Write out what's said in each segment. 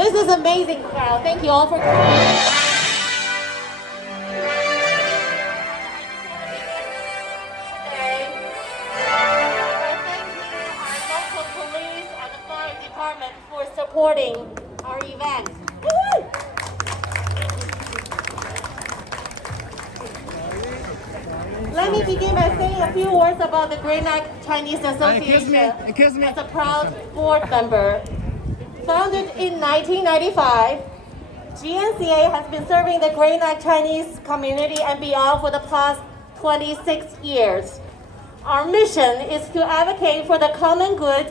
This is amazing crowd. Thank you all for coming. For supporting our event. Let me begin by saying a few words about the Great Neck Chinese Association as a proud board member. Founded in 1995, GNCA has been serving the Great Neck Chinese community and beyond for the past 26 years. Our mission is to advocate for the common good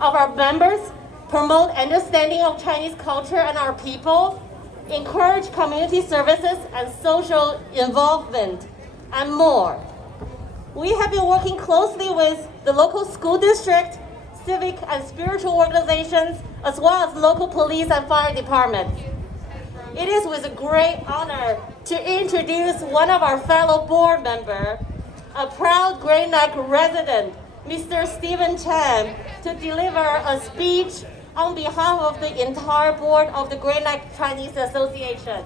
of our members, promote understanding of Chinese culture and our people, encourage community services and social involvement, and more. We have been working closely with the local school district, civic and spiritual organizations, as well as local police and fire departments. It is with a great honor to introduce one of our fellow board members, a proud Great Neck resident, Mr. Stephen Chen, to deliver a speech on behalf of the entire board of the Great Neck Chinese Association.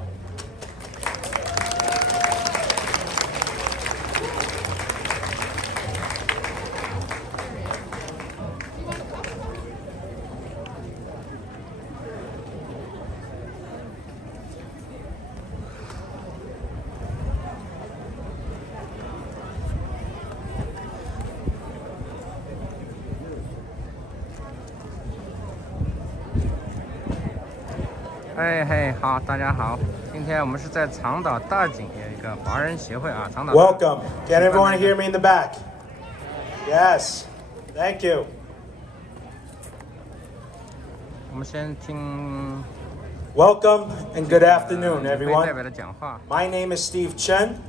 Hey, 好，大家好。今天我们是在长岛大井有一个华人协会啊，长岛。Welcome. Can everyone hear me in the back? Yes. Thank you. 我们先听 Welcome and good afternoon, 代 everyone. 表的讲话。 My name is Steve Chen,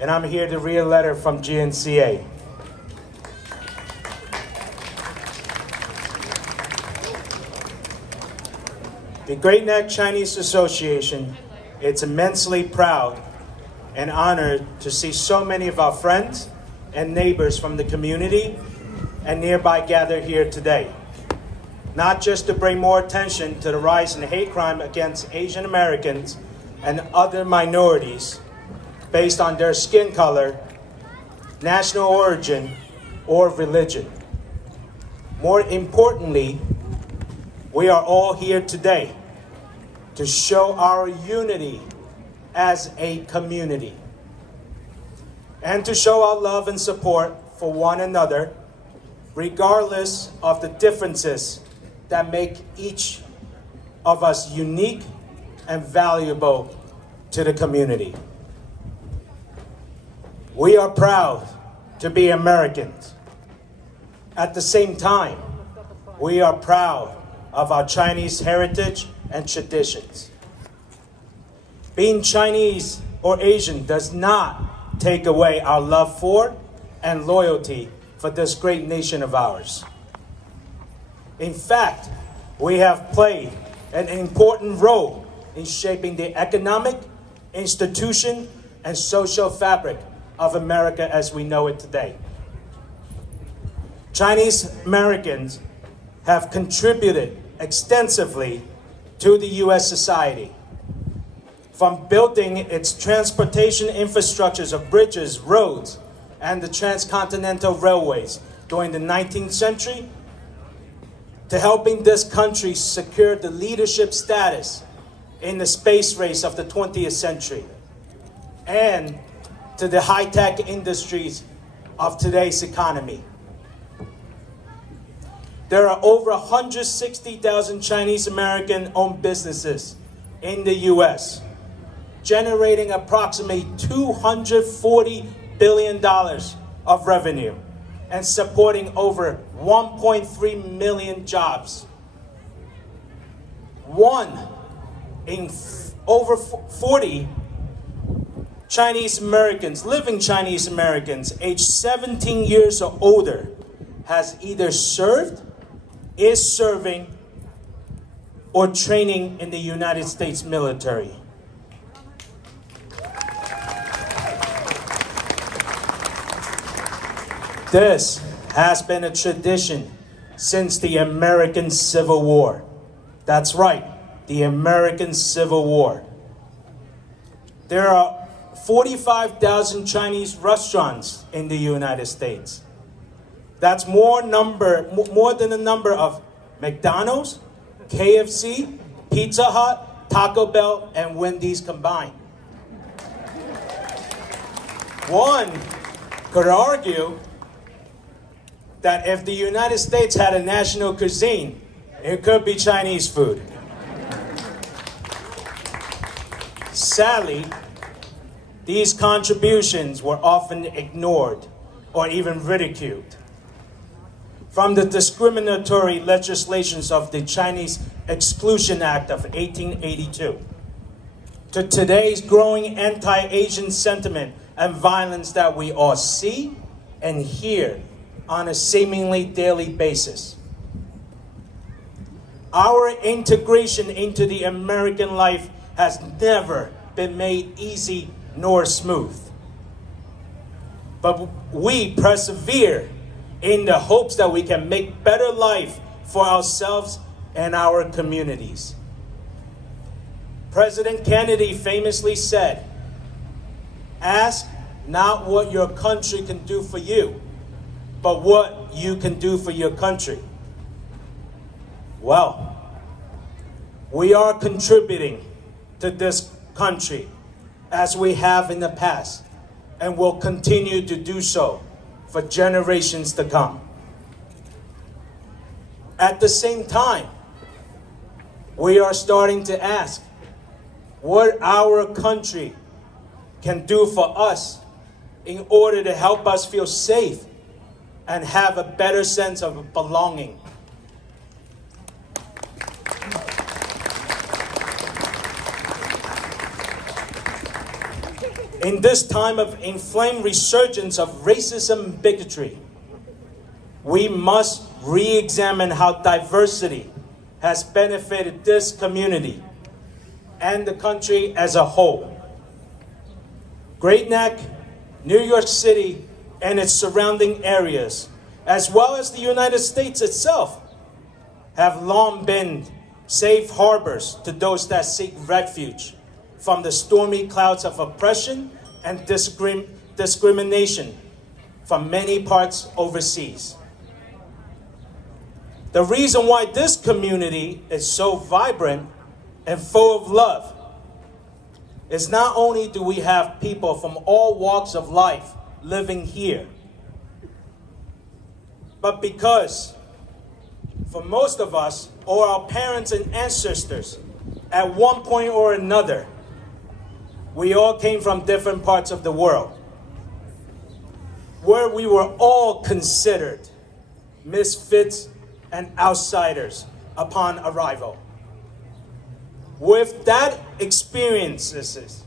and I'm here to read a letter from GNCA. The Great Neck Chinese Association is immensely proud and honored to see so many of our friends and neighbors from the community and nearby gather here today. Not just to bring more attention to the rise in hate crime against Asian Americans and other minorities based on their skin color, national origin, or religion. More importantly, we are all here today to show our unity as a community and to show our love and support for one another, regardless of the differences that make each of us unique and valuable to the community. We are proud to be Americans. At the same time, we are proud of our Chinese heritage and traditions. Being Chinese or Asian does not take away our love for and loyalty for this great nation of ours. In fact, we have played an important role in shaping the economic, institution, and social fabric of America as we know it today. Chinese Americans have contributed extensively to the U.S. society, from building its transportation infrastructures of bridges, roads, and the transcontinental railways during the 19th century, to helping this country secure the leadership status in the space race of the 20th century, and to the high-tech industries of today's economy. There are over 160,000 Chinese American-owned businesses in the U.S., generating approximately $240 billion of revenue and supporting over 1.3 million jobs. One in over 40 Chinese Americans, living Chinese Americans, aged 17 years or older, has either served, is serving, or training in the United States military. This has been a tradition since the American Civil War. That's right, the American Civil War. There are 45,000 Chinese restaurants in the United States. That's more than the number of McDonald's, KFC, Pizza Hut, Taco Bell, and Wendy's combined. One could argue that if the United States had a national cuisine, it could be Chinese food. Sadly, these contributions were often ignored or even ridiculed. From the discriminatory legislations of the Chinese Exclusion Act of 1882 to today's growing anti-Asian sentiment and violence that we all see and hear on a seemingly daily basis. Our integration into the American life has never been made easy nor smooth. But we persevere in the hopes that we can make better life for ourselves and our communities. President Kennedy famously said, "Ask not what your country can do for you, but what you can do for your country." Well, we are contributing to this country as we have in the past and will continue to do so for generations to come. At the same time, we are starting to ask what our country can do for us in order to help us feel safe and have a better sense of belonging. In this time of inflamed resurgence of racism and bigotry, we must re-examine how diversity has benefited this community and the country as a whole. Great Neck, New York City, and its surrounding areas, as well as the United States itself, have long been safe harbors to those that seek refuge from the stormy clouds of oppression and discrimination from many parts overseas. The reason why this community is so vibrant and full of love is not only do we have people from all walks of life living here, but because for most of us, or our parents and ancestors, at one point or another, we all came from different parts of the world, where we were all considered misfits and outsiders upon arrival. With that experiences,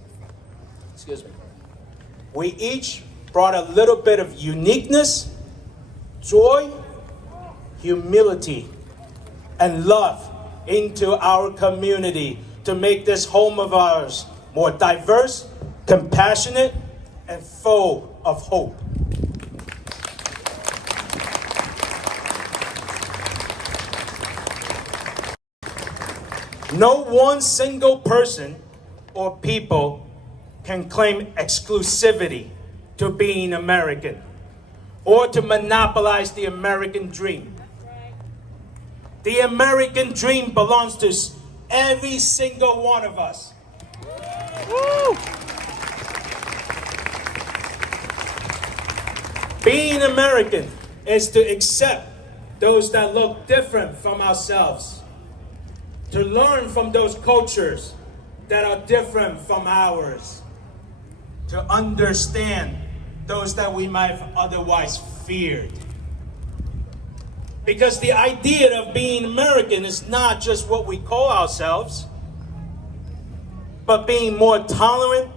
we each brought a little bit of uniqueness, joy, humility, and love into our community to make this home of ours more diverse, compassionate, and full of hope. No one single person or people can claim exclusivity to being American or to monopolize the American dream. The American dream belongs to every single one of us. Woo! Being American is to accept those that look different from ourselves, to learn from those cultures that are different from ours, to understand those that we might have otherwise feared. Because the idea of being American is not just what we call ourselves, but being more tolerant,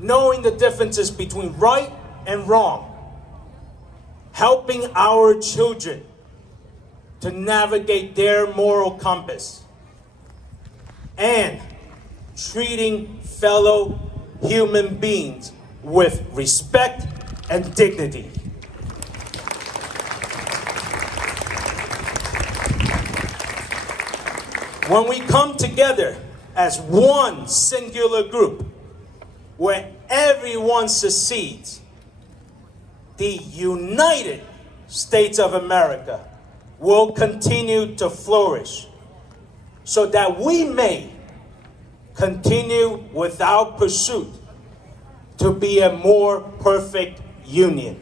knowing the differences between right and wrong, helping our children to navigate their moral compass, and treating fellow human beings with respect and dignity. When we come together as one singular group, where everyone succeeds, the United States of America will continue to flourish, so that we may continue with our pursuit to be a more perfect union.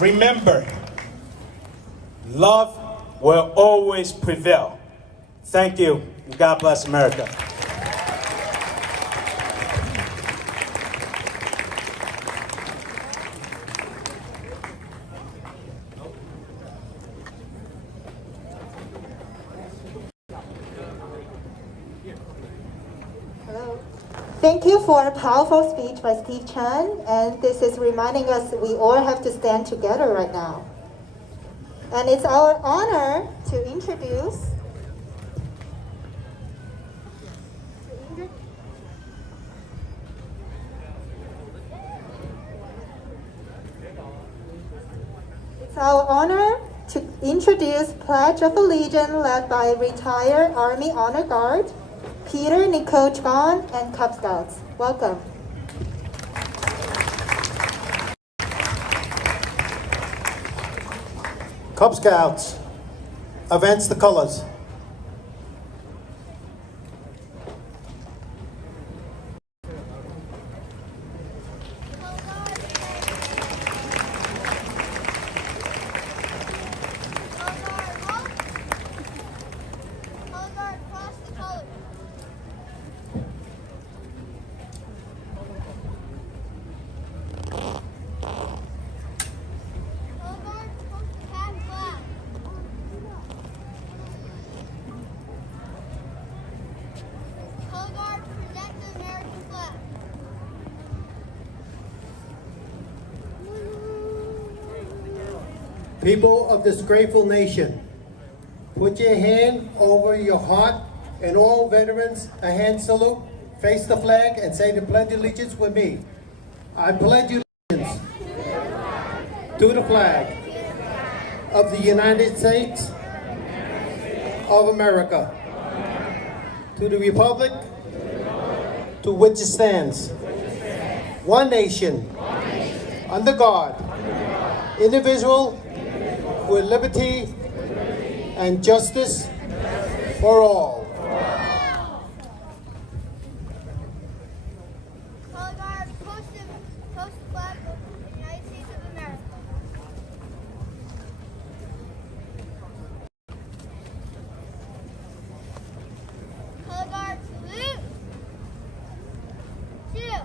Remember, love will always prevail. Thank you, and God bless America. Thank you for a powerful speech by Steve Chen, and this is reminding us that we all have to stand together right now. And it's our honor to introduce Pledge of Allegiance led by retired Army Honor Guard Peter Nikochgon and Cub Scouts. Welcome. Cub Scouts, advance the colors. People of this grateful nation, put your hand over your heart, and all veterans, a hand salute, face the flag, and say the Pledge of Allegiance with me. I pledge allegiance to the flag of the United States of America, to the republic to which it stands, one nation, under God, indivisible, with liberty and justice for all. Color guard, post the flag of the United States of America. Color guard, salute. Two.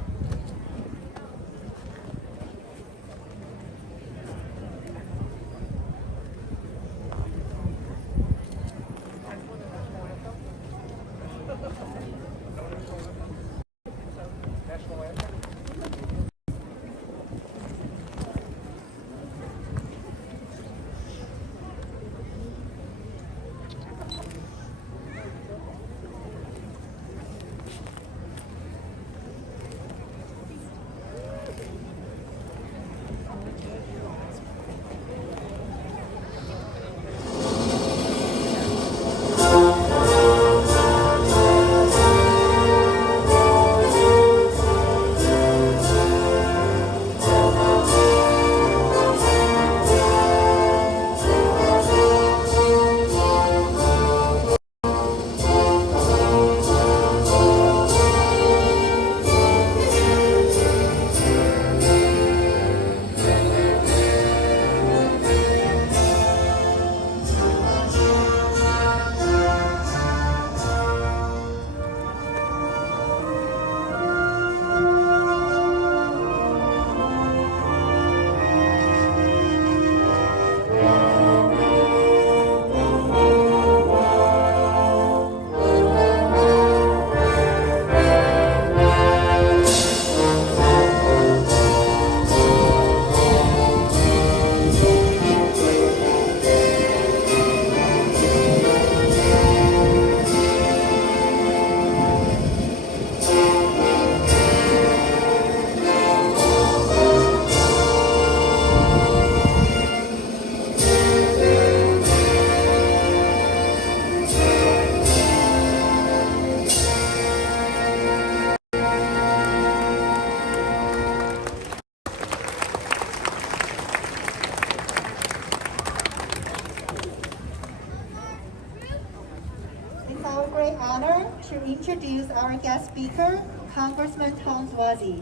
introduce our guest speaker, Congressman Tom Swazi.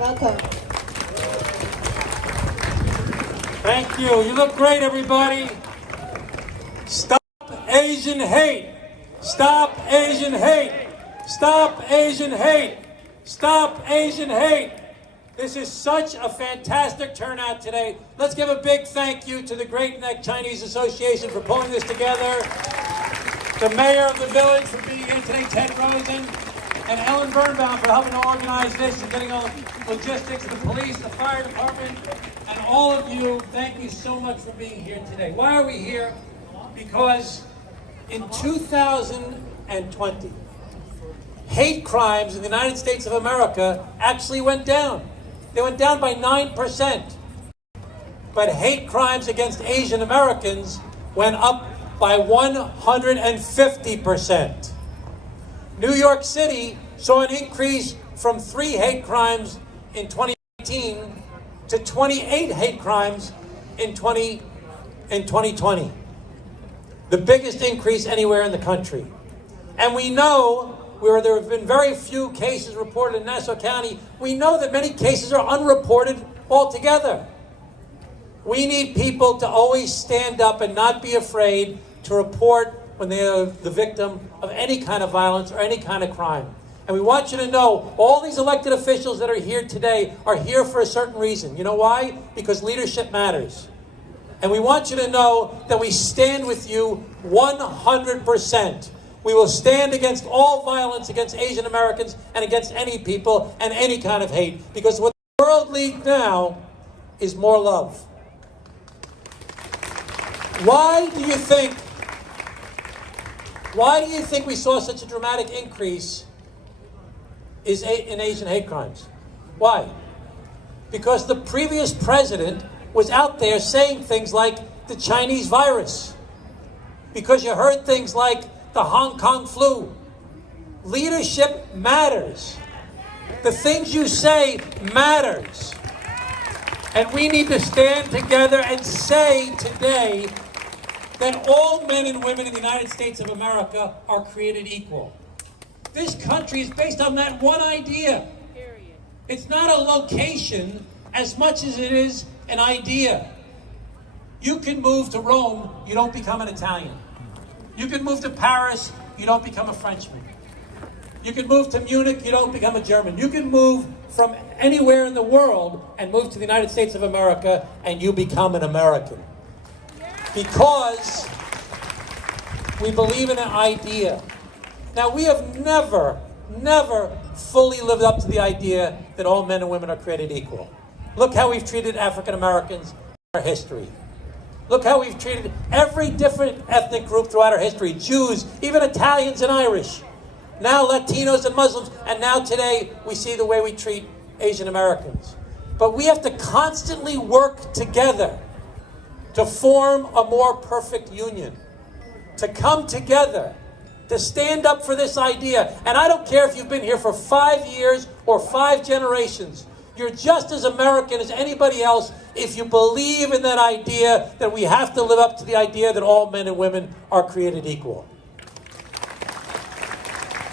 Welcome. Thank you. You look great, everybody. Stop Asian hate. Stop Asian hate. Stop Asian hate. Stop Asian hate. This is such a fantastic turnout today. Let's give a big thank you to the Great Neck Chinese Association for pulling this together, the mayor of the village for being here today, Ted Rosen, and Ellen Birnbaum for helping to organize this and getting all the logistics, the police, the fire department, and all of you. Thank you so much for being here today. Why are we here? Because in 2020, hate crimes in the United States of America actually went down. They went down by 9%. But hate crimes against Asian Americans went up by 150%. New York City saw an increase from 3 hate crimes in 2018 to 28 hate crimes in 2020. The biggest increase anywhere in the country. And we know where there have been very few cases reported in Nassau County, we know that many cases are unreported altogether. We need people to always stand up and not be afraid to report when they are the victim of any kind of violence or any kind of crime. And we want you to know all these elected officials that are here today are here for a certain reason. You know why? Because leadership matters. And we want you to know that we stand with you 100%. We will stand against all violence against Asian Americans and against any people and any kind of hate. Because what the world needs now is more love. Why do you think we saw such a dramatic increase in Asian hate crimes? Why? Because the previous president was out there saying things like the Chinese virus. Because you heard things like the Hong Kong flu. Leadership matters. The things you say matters. And we need to stand together and say today that all men and women in the United States of America are created equal. This country is based on that one idea. It's not a location as much as it is an idea. You can move to Rome, you don't become an Italian. You can move to Paris, you don't become a Frenchman. You can move to Munich, you don't become a German. You can move from anywhere in the world and move to the United States of America and you become an American. Because we believe in an idea. Now, we have never fully lived up to the idea that all men and women are created equal. Look how we've treated African Americans in our history. Look how we've treated every different ethnic group throughout our history. Jews, even Italians and Irish. Now Latinos and Muslims. And now today we see the way we treat Asian Americans. But we have to constantly work together to form a more perfect union. To come together. To stand up for this idea. And I don't care if you've been here for 5 years or 5 generations. You're just as American as anybody else if you believe in that idea that we have to live up to the idea that all men and women are created equal.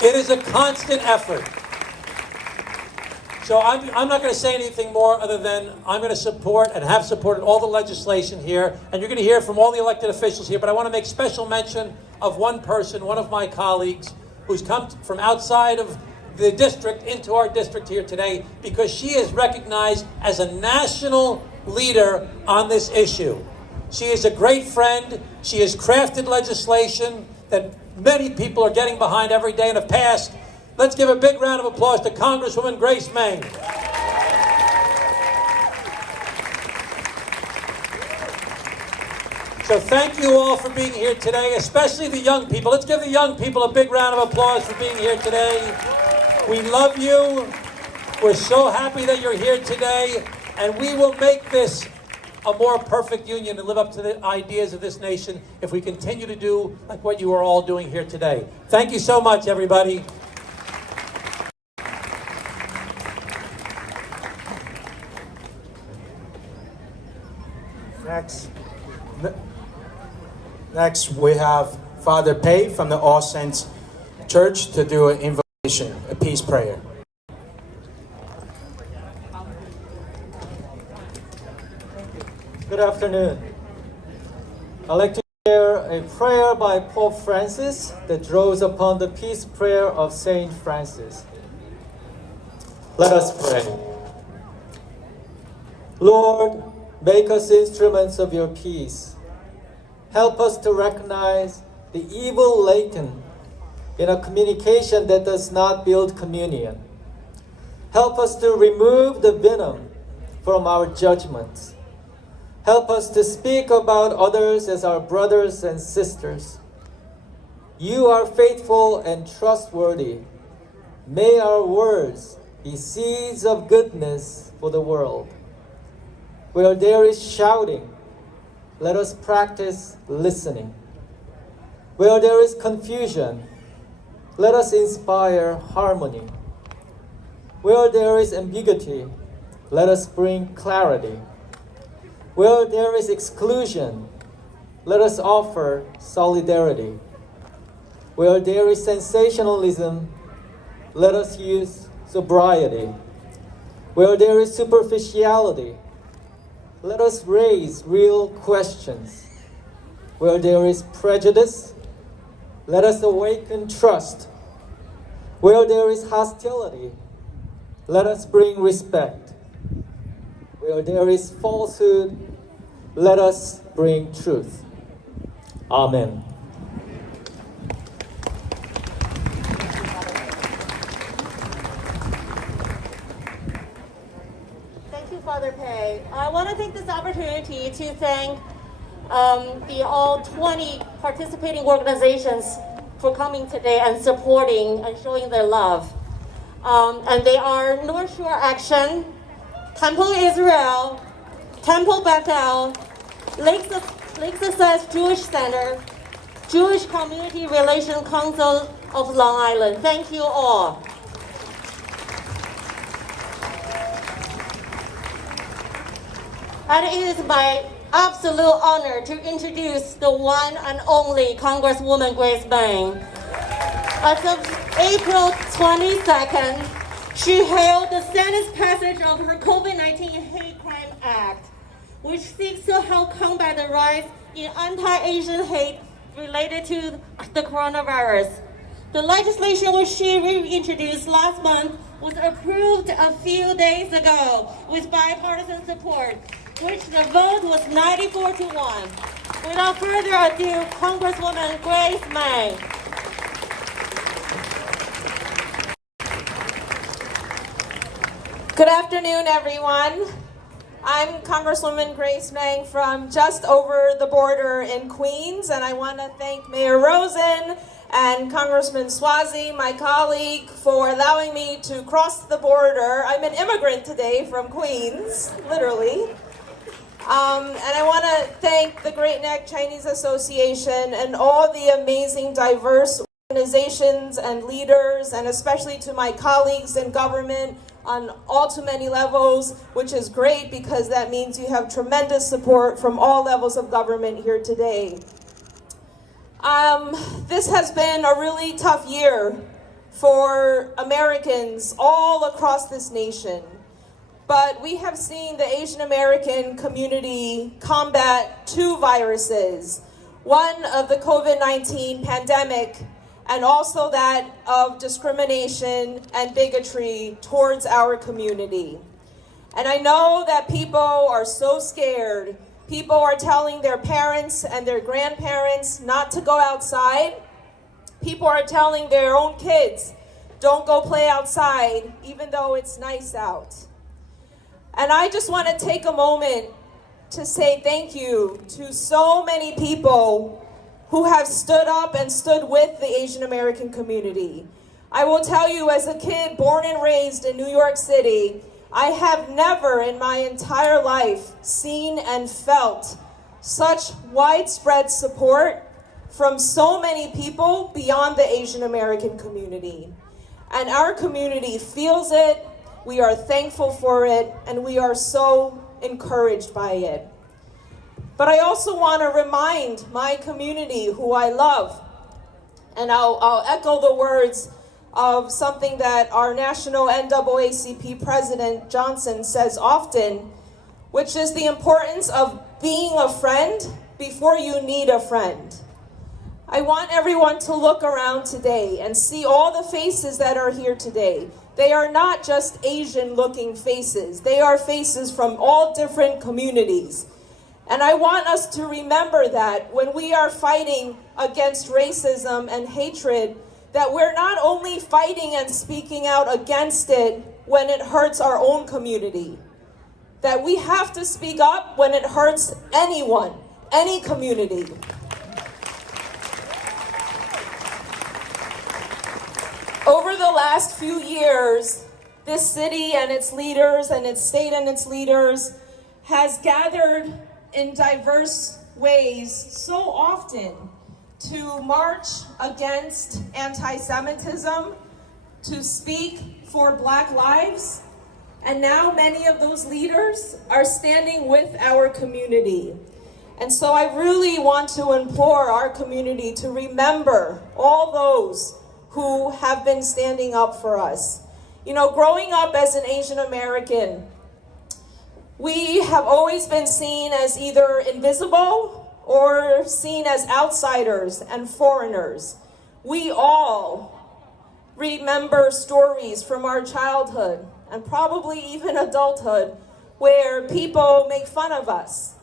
It is a constant effort. So I'm not going to say anything more other than I'm going to support and have supported all the legislation here. And you're going to hear from all the elected officials here. But I want to make special mention of one person, one of my colleagues, who's come from outside of the district into our district here today because she is recognized as a national leader on this issue. She is a great friend. She has crafted legislation that many people are getting behind every day and have passed. Let's give a big round of applause to Congresswoman Grace Meng. So thank you all for being here today, especially the young people. Let's give the young people a big round of applause for being here today. We love you. We're so happy that you're here today. And we will make this a more perfect union and live up to the ideas of this nation if we continue to do like what you are all doing here today. Thank you so much, everybody. Next, we have Father Pei from the All Saints Church to do an invocation. A peace prayer. Good afternoon. I'd like to share a prayer by Pope Francis that draws upon the peace prayer of Saint Francis. Let us pray. Lord, make us instruments of your peace. Help us to recognize the evil latent in a communication that does not build communion. Help us to remove the venom from our judgments. Help us to speak about others as our brothers and sisters. You are faithful and trustworthy. May our words be seeds of goodness for the world. Where there is shouting, let us practice listening. Where there is confusion, let us inspire harmony. Where there is ambiguity, let us bring clarity. Where there is exclusion, let us offer solidarity. Where there is sensationalism, let us use sobriety. Where there is superficiality, let us raise real questions. Where there is prejudice, let us awaken trust. Where there is hostility, let us bring respect. Where there is falsehood, let us bring truth. Amen. Thank you, Father Pei. I want to take this opportunity to thank the all 20 participating organizations for coming today and supporting and showing their love. And they are North Shore Action, Temple Israel, Temple Bethel, Lake Success Jewish Center, Jewish Community Relations Council of Long Island. Thank you all. And it is my absolute honor to introduce the one and only Congresswoman Grace Meng. As of April 22nd, she hailed the Senate's passage of her COVID-19 Hate Crime Act, which seeks to help combat the rise in anti-Asian hate related to the coronavirus. The legislation which she reintroduced last month was approved a few days ago with bipartisan support, which the vote was 94-1. Without further ado, Congresswoman Grace Meng. Good afternoon, everyone. I'm Congresswoman Grace Meng from just over the border in Queens, and I want to thank Mayor Rosen and Congressman Swazi, my colleague, for allowing me to cross the border. I'm an immigrant today from Queens, literally. And I want to thank the Great Neck Chinese Association and all the amazing diverse organizations and leaders, and especially to my colleagues in government on all too many levels, which is great because that means you have tremendous support from all levels of government here today. This has been a really tough year for Americans all across this nation. But we have seen the Asian American community combat two viruses, one of the COVID-19 pandemic and also that of discrimination and bigotry towards our community. And I know that people are so scared. People are telling their parents and their grandparents not to go outside. People are telling their own kids, don't go play outside, even though it's nice out. And I just want to take a moment to say thank you to so many people who have stood up and stood with the Asian American community. I will tell you, as a kid born and raised in New York City, I have never in my entire life seen and felt such widespread support from so many people beyond the Asian American community. And our community feels it, we are thankful for it, and we are so encouraged by it. But I also want to remind my community who I love, and I'll echo the words of something that our national NAACP president Johnson says often, which is the importance of being a friend before you need a friend. I want everyone to look around today and see all the faces that are here today. They are not just Asian-looking faces. They are faces from all different communities. And I want us to remember that when we are fighting against racism and hatred, that we're not only fighting and speaking out against it when it hurts our own community, that we have to speak up when it hurts anyone, any community. Over the last few years, this city and its leaders and its state and its leaders has gathered in diverse ways so often to march against anti-Semitism, to speak for Black lives, and now many of those leaders are standing with our community. And so I really want to implore our community to remember all those who have been standing up for us. You know, growing up as an Asian American, we have always been seen as either invisible or seen as outsiders and foreigners. We all remember stories from our childhood and probably even adulthood where people make fun of us.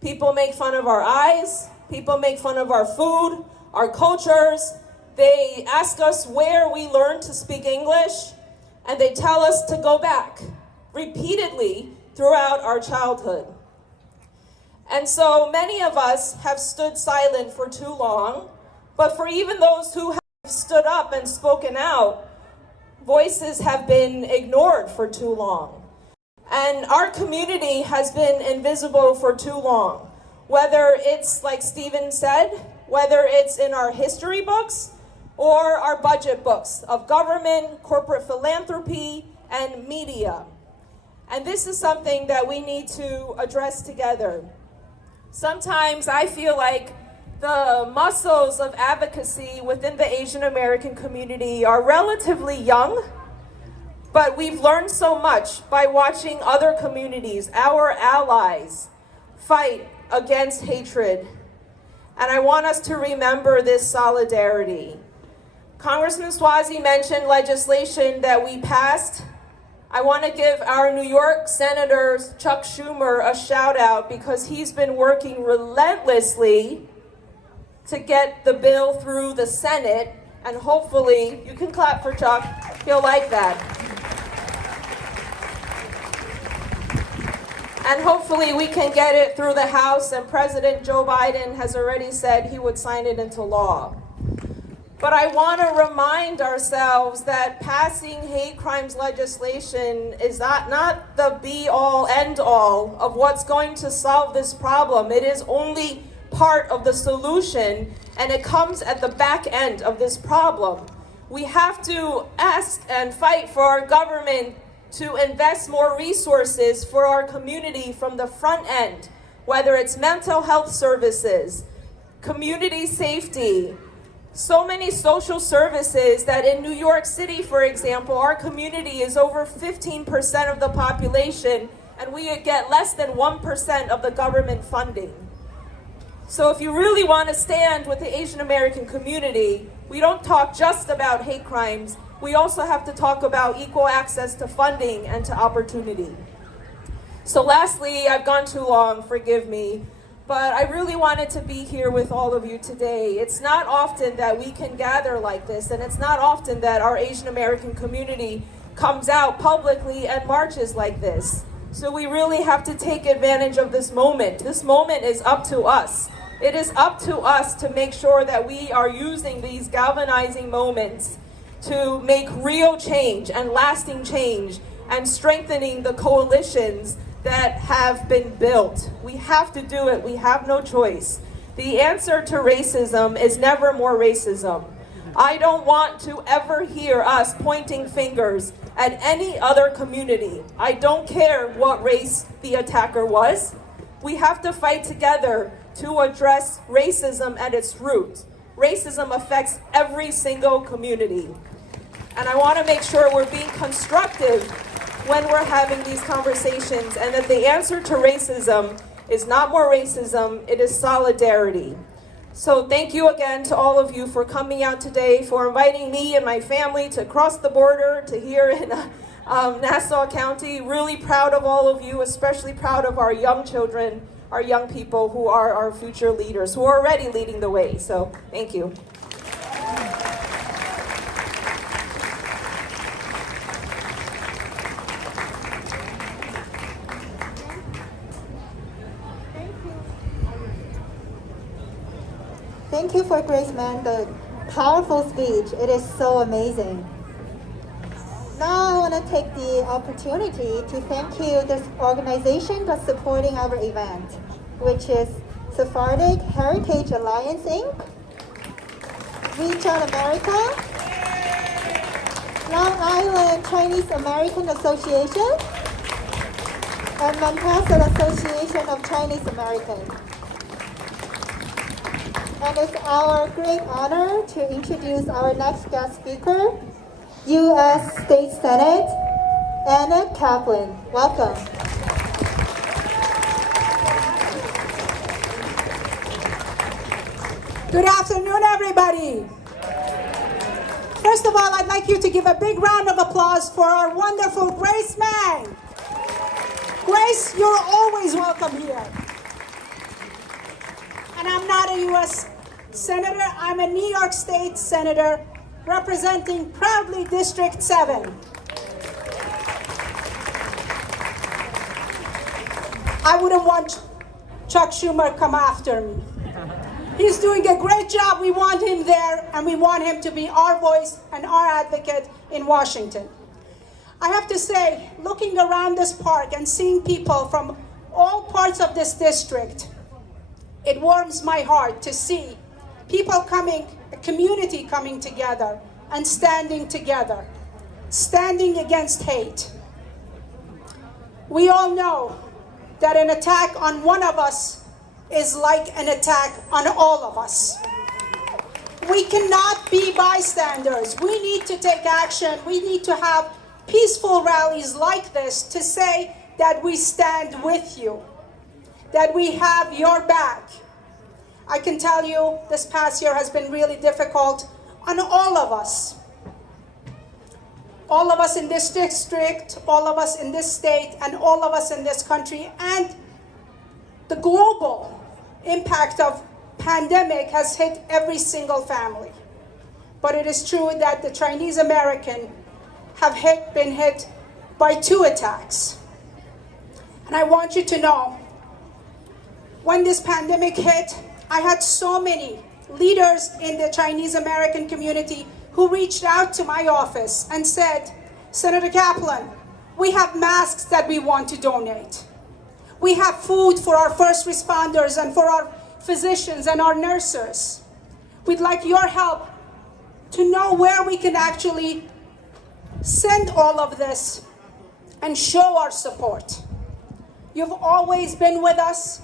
People make fun of our eyes, people make fun of our food, our cultures. They ask us where we learned to speak English, and they tell us to go back repeatedly throughout our childhood. And so many of us have stood silent for too long, but for even those who have stood up and spoken out, voices have been ignored for too long. And our community has been invisible for too long, whether it's, like Stephen said, whether it's in our history books or our budget books of government, corporate philanthropy, and media. And this is something that we need to address together. Sometimes I feel like the muscles of advocacy within the Asian American community are relatively young, but we've learned so much by watching other communities, our allies, fight against hatred. And I want us to remember this solidarity. Congressman Swazi mentioned legislation that we passed. I want to give our New York Senator Chuck Schumer a shout out because he's been working relentlessly to get the bill through the Senate, and hopefully, you can clap for Chuck, he'll like that. And hopefully we can get it through the House, and President Joe Biden has already said he would sign it into law. But I want to remind ourselves that passing hate crimes legislation is not the be-all, end-all of what's going to solve this problem. It is only part of the solution, and it comes at the back end of this problem. We have to ask and fight for our government to invest more resources for our community from the front end, whether it's mental health services, community safety, so many social services that in New York City, for example, our community is over 15% of the population, and we get less than 1% of the government funding. So if you really want to stand with the Asian American community, we don't talk just about hate crimes. We also have to talk about equal access to funding and to opportunity. So lastly, I've gone too long, forgive me, but I really wanted to be here with all of you today. It's not often that we can gather like this, and it's not often that our Asian American community comes out publicly and marches like this. So we really have to take advantage of this moment. This moment is up to us. It is up to us to make sure that we are using these galvanizing moments to make real change and lasting change and strengthening the coalitions that have been built. We have to do it. We have no choice. The answer to racism is never more racism. I don't want to ever hear us pointing fingers at any other community. I don't care what race the attacker was. We have to fight together to address racism at its root. Racism affects every single community. And I want to make sure we're being constructive when we're having these conversations, and that the answer to racism is not more racism, it is solidarity. So thank you again to all of you for coming out today, for inviting me and my family to cross the border to here in Nassau County. Really proud of all of you, especially proud of our young children, our young people who are our future leaders, who are already leading the way. So thank you. Thank you for Grace Mann, the powerful speech. It is so amazing. Now I want to take the opportunity to thank you, this organization that's supporting our event, which is Sephardic Heritage Alliance, Inc., Reach Out America, Long Island Chinese American Association, and Manhasset Association of Chinese Americans. And it's our great honor to introduce our next guest speaker, U.S. State Senate, Anna Kaplan. Welcome. Good afternoon, everybody. First of all, I'd like you to give a big round of applause for our wonderful Grace Mann. Grace, you're always welcome here. And I'm not a U.S. Senator, I'm a New York State Senator representing proudly District 7. I wouldn't want Chuck Schumer come after me. He's doing a great job. We want him there, and we want him to be our voice and our advocate in Washington. I have to say, looking around this park and seeing people from all parts of this district, it warms my heart to see people coming, a community coming together and standing together, standing against hate. We all know that an attack on one of us is like an attack on all of us. We cannot be bystanders. We need to take action. We need to have peaceful rallies like this to say that we stand with you, that we have your back. I can tell you this past year has been really difficult on all of us. All of us in this district, all of us in this state, and all of us in this country. And the global impact of pandemic has hit every single family. But it is true that the Chinese American have been hit by 2 attacks. And I want you to know, when this pandemic hit, I had so many leaders in the Chinese American community who reached out to my office and said, Senator Kaplan, we have masks that we want to donate. We have food for our first responders and for our physicians and our nurses. We'd like your help to know where we can actually send all of this and show our support. You've always been with us,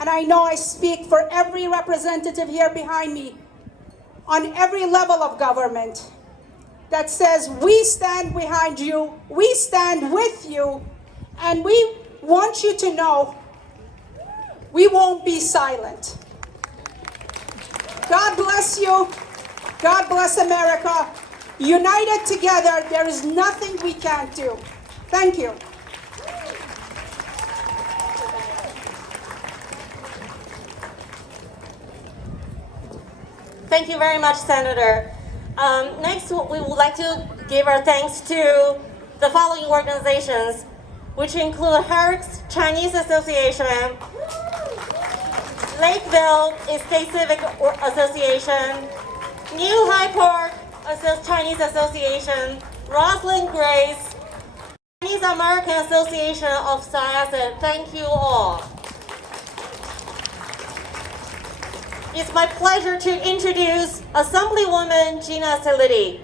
and I know I speak for every representative here behind me on every level of government that says we stand behind you, we stand with you, and we want you to know we won't be silent. God bless you. God bless America. United together, there is nothing we can't do. Thank you. Thank you very much, Senator. Next, we would like to give our thanks to the following organizations, which include Herrick's Chinese Association, Lakeville State Civic Association, New High Park Chinese Association, Roslyn Grace, Chinese American Association of Syosset. Thank you all. It's my pleasure to introduce Assemblywoman Gina Saliti.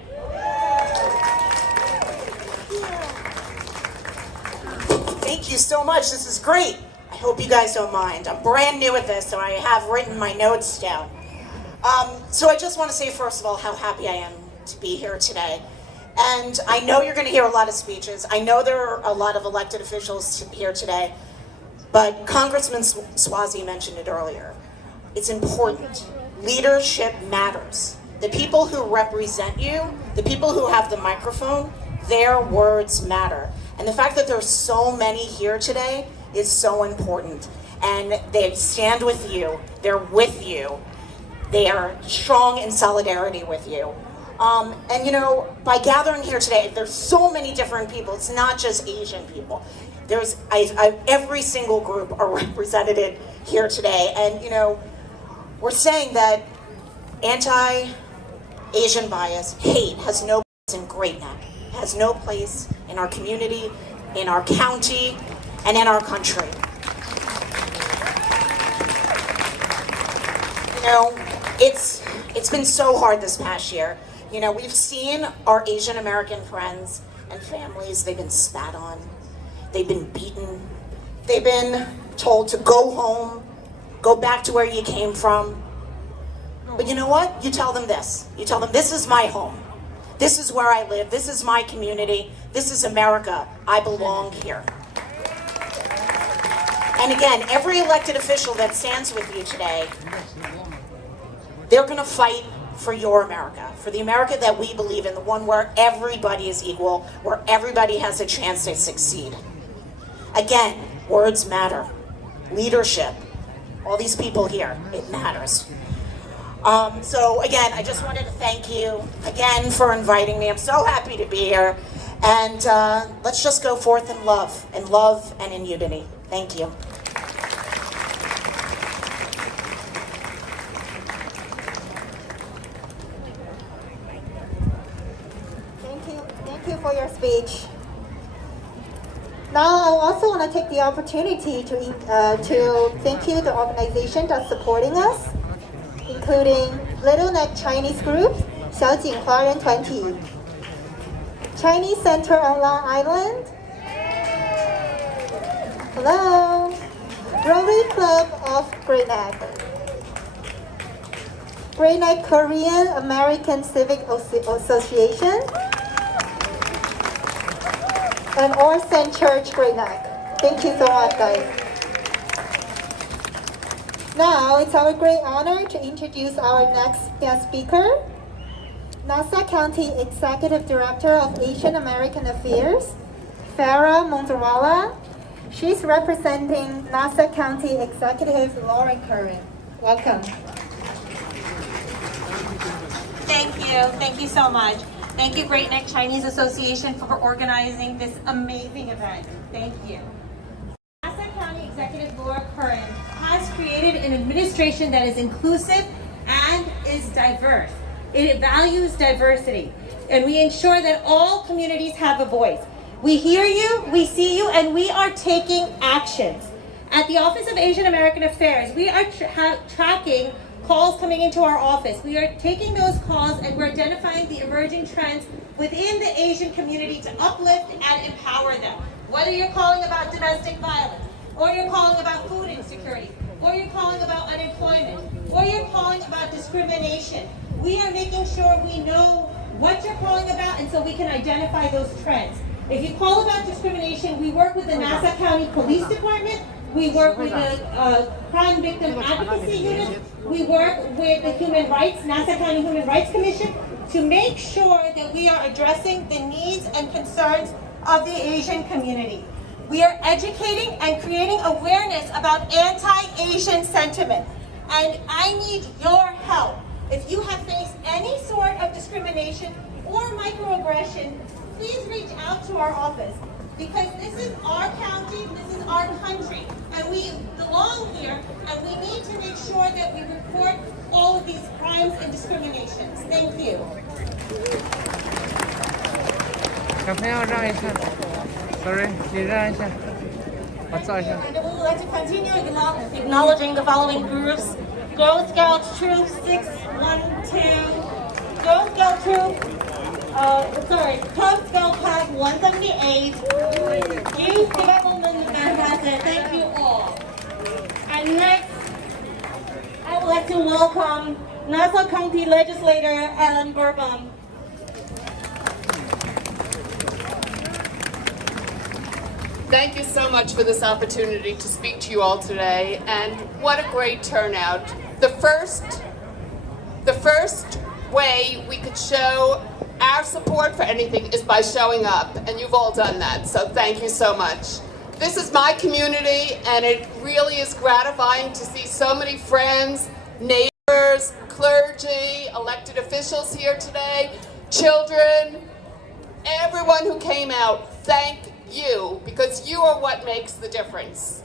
Thank you so much. This is great. I hope you guys don't mind. I'm brand new at this, so I have written my notes down. So I just want to say, first of all, how happy I am to be here today. And I know you're going to hear a lot of speeches. I know there are a lot of elected officials here today. But Congressman Swazi mentioned it earlier. It's important. Leadership matters. The people who represent you, the people who have the microphone, their words matter. And the fact that there's so many here today is so important. And they stand with you. They're with you. They are strong in solidarity with you. And you know, by gathering here today, there's so many different people. It's not just Asian people. There's every single group are represented here today. And you know, we're saying that anti-Asian bias, hate, has no place in Great Neck, has no place in our community, in our county, and in our country. You know, it's been so hard this past year. You know, we've seen our Asian American friends and families, they've been spat on, they've been beaten, they've been told to go home, go back to where you came from. But you know what? You tell them this. You tell them, this is my home. This is where I live. This is my community. This is America. I belong here. And again, every elected official that stands with you today, they're going to fight for your America, for the America that we believe in, the one where everybody is equal, where everybody has a chance to succeed. Again, words matter. Leadership, all these people here, it matters. So again, I just wanted to thank you again for inviting me. I'm so happy to be here. And let's just go forth in love and in unity. Thank you. Thank you for your speech. Now, I also want to take the opportunity to thank you, the organization that's supporting us, including Little Neck Chinese Group, 小景华人团体, Chinese Center on Long Island, hello, Rotary Club of Great Neck, Great Neck Korean American Civic Association, and Orson Church Great Neck. Thank you so much, guys. Now, it's our great honor to introduce our next guest speaker, Nassau County Executive Director of Asian American Affairs, Farah Monzarala. She's representing Nassau County Executive Lauren Curran. Welcome. Thank you so much. Thank you, Great Neck Chinese Association, for organizing this amazing event. Thank you. Nassau County Executive Laura Curran has created an administration that is inclusive and is diverse. It values diversity, and we ensure that all communities have a voice. We hear you, we see you, and we are taking actions. At the Office of Asian American Affairs, we are tracking calls coming into our office. We are taking those calls and we're identifying the emerging trends within the Asian community to uplift and empower them. Whether you're calling about domestic violence, or you're calling about food insecurity, or you're calling about unemployment, or you're calling about discrimination, we are making sure we know what you're calling about, and so we can identify those trends. If you call about discrimination, we work with the Nassau County Police Department, we work with the Crime Victim Advocacy Unit, we work with the Nassau County Human Rights Commission to make sure that we are addressing the needs and concerns of the Asian community. We are educating and creating awareness about anti-Asian sentiment. And I need your help. If you have faced any sort of discrimination or microaggression, please reach out to our office. Because this is our county, this is our country, and we belong here, and we need to make sure that we report all of these crimes and discriminations. Thank you. 小朋友让一下 ，sorry， 你让一下，我照一下。 And we would like to continue acknowledging the following groups: Girl Scout Troop 612, Girl Scout Troop. Cub Scout Pack 178, Youth Development Ambassador, thank you all. And next, I would like to welcome Nassau County Legislator Alan Burbum. Thank you so much for this opportunity to speak to you all today, and what a great turnout. The first way we could show our support for anything is by showing up, and you've all done that, so thank you so much. This is my community, and it really is gratifying to see so many friends, neighbors, clergy, elected officials here today, children, everyone who came out. Thank you, because you are what makes the difference.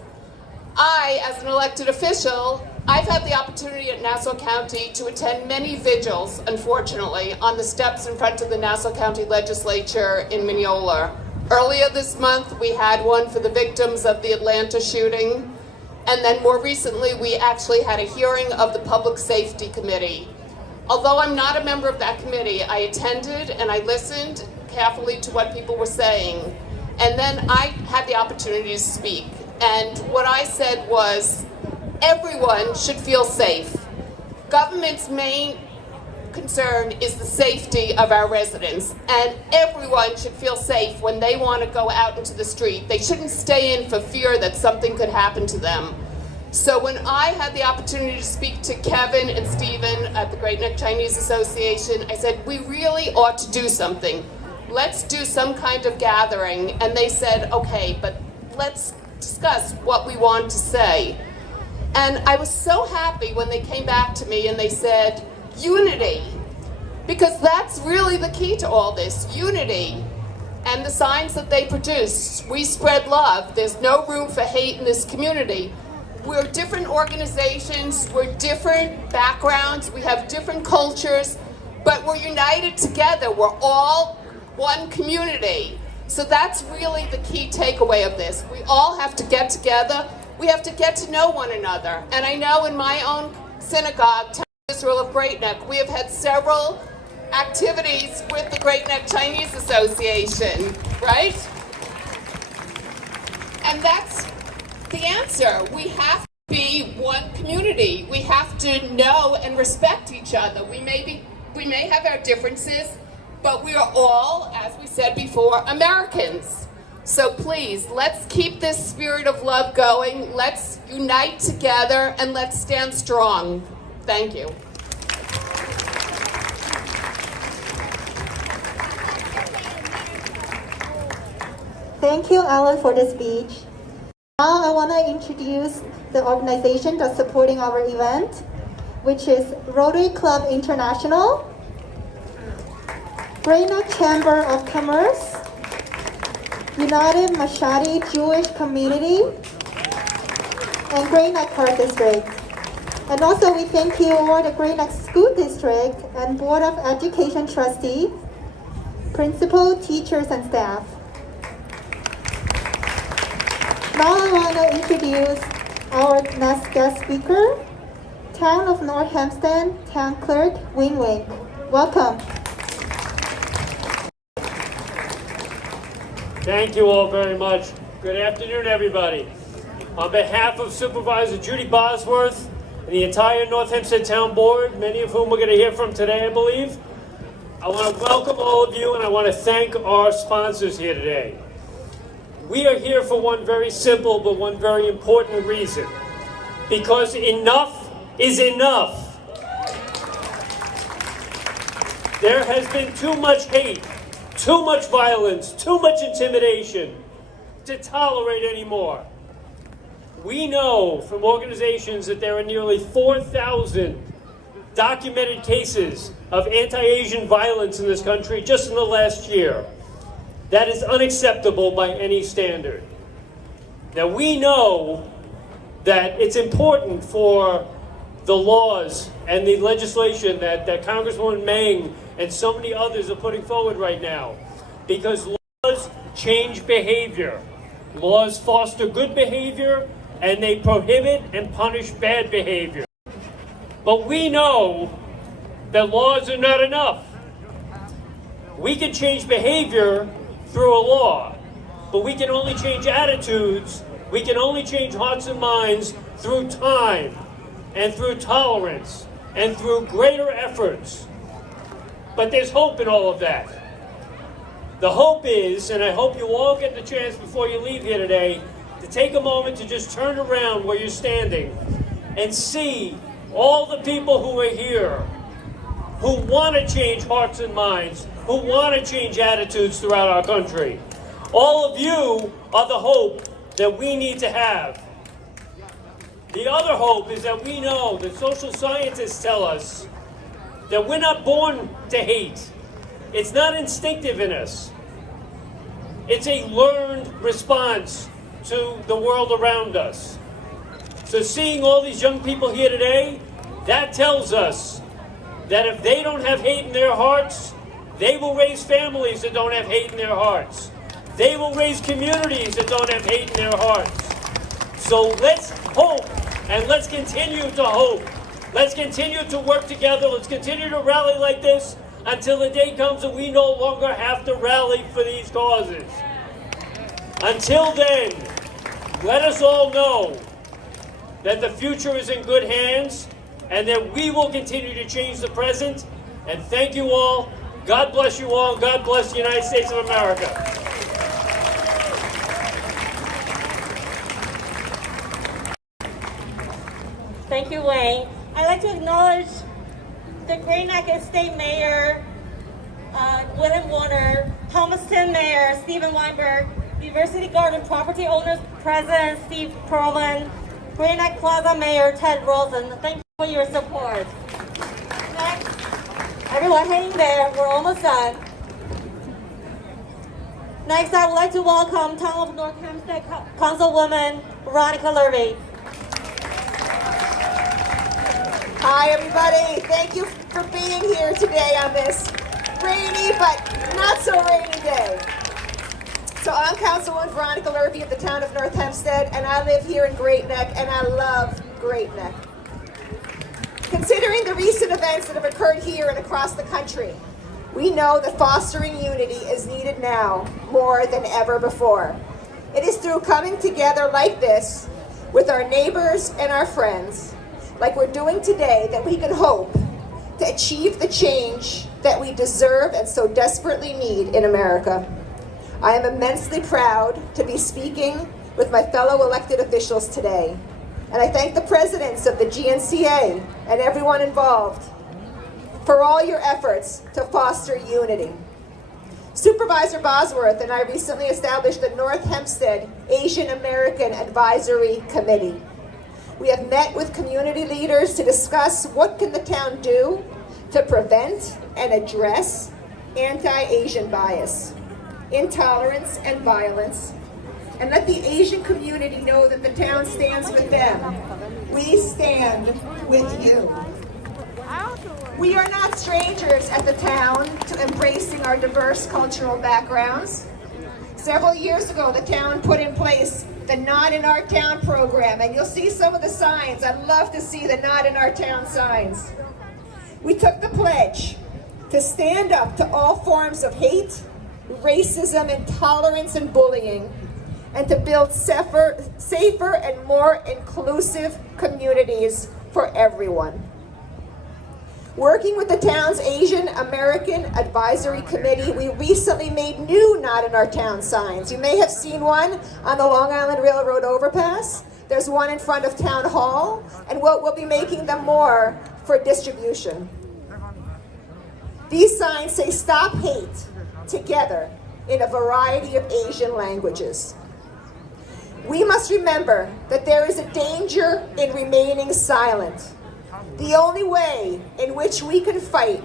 I, as an elected official, I've had the opportunity at Nassau County to attend many vigils, unfortunately, on the steps in front of the Nassau County Legislature in Mineola. Earlier this month, we had one for the victims of the Atlanta shooting, and then more recently, we actually had a hearing of the Public Safety Committee. Although I'm not a member of that committee, I attended and I listened carefully to what people were saying, and then I had the opportunity to speak. And what I said was, everyone should feel safe. Government's main concern is the safety of our residents, and everyone should feel safe when they want to go out into the street. They shouldn't stay in for fear that something could happen to them. So when I had the opportunity to speak to Kevin and Stephen at the Great Neck Chinese Association, I said, we really ought to do something. Let's do some kind of gathering. And they said, okay, but let's discuss what we want to say. And I was so happy when they came back to me and they said, unity, because that's really the key to all this, unity. And the signs that they produce, we spread love. There's no room for hate in this community. We're different organizations, we're different backgrounds, we have different cultures, but we're united together. We're all one community. So that's really the key takeaway of this. We all have to get together. We have to get to know one another. And I know in my own synagogue, Temple Israel of Great Neck, we have had several activities with the Great Neck Chinese Association, right? And that's the answer. We have to be one community. We have to know and respect each other. We may have our differences, but we are all, as we said before, Americans. So please, let's keep this spirit of love going. Let's unite together and let's stand strong. Thank you. Thank you, Alan, for the speech. Now I want to introduce the organization that's supporting our event, which is Rotary Club International, Great Neck Chamber of Commerce, United Mashadi Jewish Community, and Great Neck Park District. And also we thank you all the Great Neck School District and Board of Education trustees, principal, teachers, and staff. Now I want to introduce our next guest speaker, Town of North Hempstead Town Clerk Wing Wing. Welcome. Thank you all very much. Good afternoon, everybody. On behalf of Supervisor Judy Bosworth and the entire North Hempstead Town Board, many of whom we're going to hear from today, I believe, I want to welcome all of you and I want to thank our sponsors here today. We are here for one very simple but one very important reason. Because enough is enough. There has been too much hate, too much violence, too much intimidation to tolerate anymore. We know from organizations that there are nearly 4,000 documented cases of anti-Asian violence in this country just in the last year. That is unacceptable by any standard. Now we know that it's important for the laws and the legislation that Congresswoman Meng and so many others are putting forward right now, because laws change behavior. Laws foster good behavior and they prohibit and punish bad behavior. But we know that laws are not enough. We can change behavior through a law, but we can only change attitudes, we can only change hearts and minds through time and through tolerance and through greater efforts. But there's hope in all of that. The hope is, and I hope you all get the chance before you leave here today, to take a moment to just turn around where you're standing and see all the people who are here, who want to change hearts and minds, who want to change attitudes throughout our country. All of you are the hope that we need to have. The other hope is that we know that social scientists tell us that we're not born to hate. It's not instinctive in us. It's a learned response to the world around us. So seeing all these young people here today, that tells us that if they don't have hate in their hearts, they will raise families that don't have hate in their hearts. They will raise communities that don't have hate in their hearts. So let's hope, and let's continue to hope. Let's continue to work together. Let's continue to rally like this until the day comes that we no longer have to rally for these causes. Until then, let us all know that the future is in good hands and that we will continue to change the present. And thank you all. God bless you all. God bless the United States of America. Thank you, Wayne. I'd like to acknowledge the Great Neck State Mayor, William Warner, Thomaston Mayor, Stephen Weinberg, University Garden Property Owners President, Steve Perlman, Great Neck Plaza Mayor, Ted Rosen. Thank you for your support. Next, everyone hang there, we're almost done. Next, I would like to welcome Town of North Hempstead Councilwoman Veronica Lurvey. Hi, everybody. Thank you for being here today on this rainy but not so rainy day. So I'm Councilwoman Veronica Lurvey of the town of North Hempstead, and I live here in Great Neck, and I love Great Neck. Considering the recent events that have occurred here and across the country, we know that fostering unity is needed now more than ever before. It is through coming together like this with our neighbors and our friends, like we're doing today, that we can hope to achieve the change that we deserve and so desperately need in America. I am immensely proud to be speaking with my fellow elected officials today, and I thank the presidents of the GNCA and everyone involved for all your efforts to foster unity. Supervisor Bosworth and I recently established the North Hempstead Asian American Advisory Committee. We have met with community leaders to discuss what can the town do to prevent and address anti-Asian bias, intolerance, and violence, and let the Asian community know that the town stands with them. We stand with you. We are not strangers at the town to embracing our diverse cultural backgrounds. Several years ago, the town put in place the Not in Our Town program, and you'll see some of the signs. I'd love to see the Not in Our Town signs. We took the pledge to stand up to all forms of hate, racism, intolerance, and bullying, and to build safer and more inclusive communities for everyone. Working with the town's Asian American Advisory Committee, we recently made new Not in Our Town signs. You may have seen one on the Long Island Railroad overpass. There's one in front of Town Hall, and we'll be making them more for distribution. These signs say "Stop Hate" together in a variety of Asian languages. We must remember that there is a danger in remaining silent. The only way in which we can fight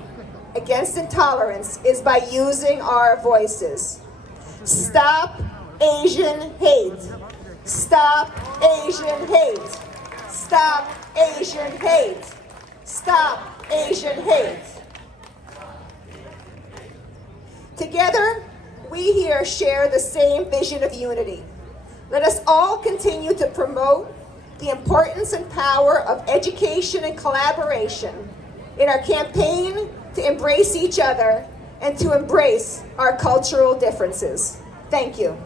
against intolerance is by using our voices. Stop Asian hate. Stop Asian hate. Stop Asian hate. Stop Asian hate. Together, we here share the same vision of unity. Let us all continue to promote the importance and power of education and collaboration in our campaign to embrace each other and to embrace our cultural differences. Thank you.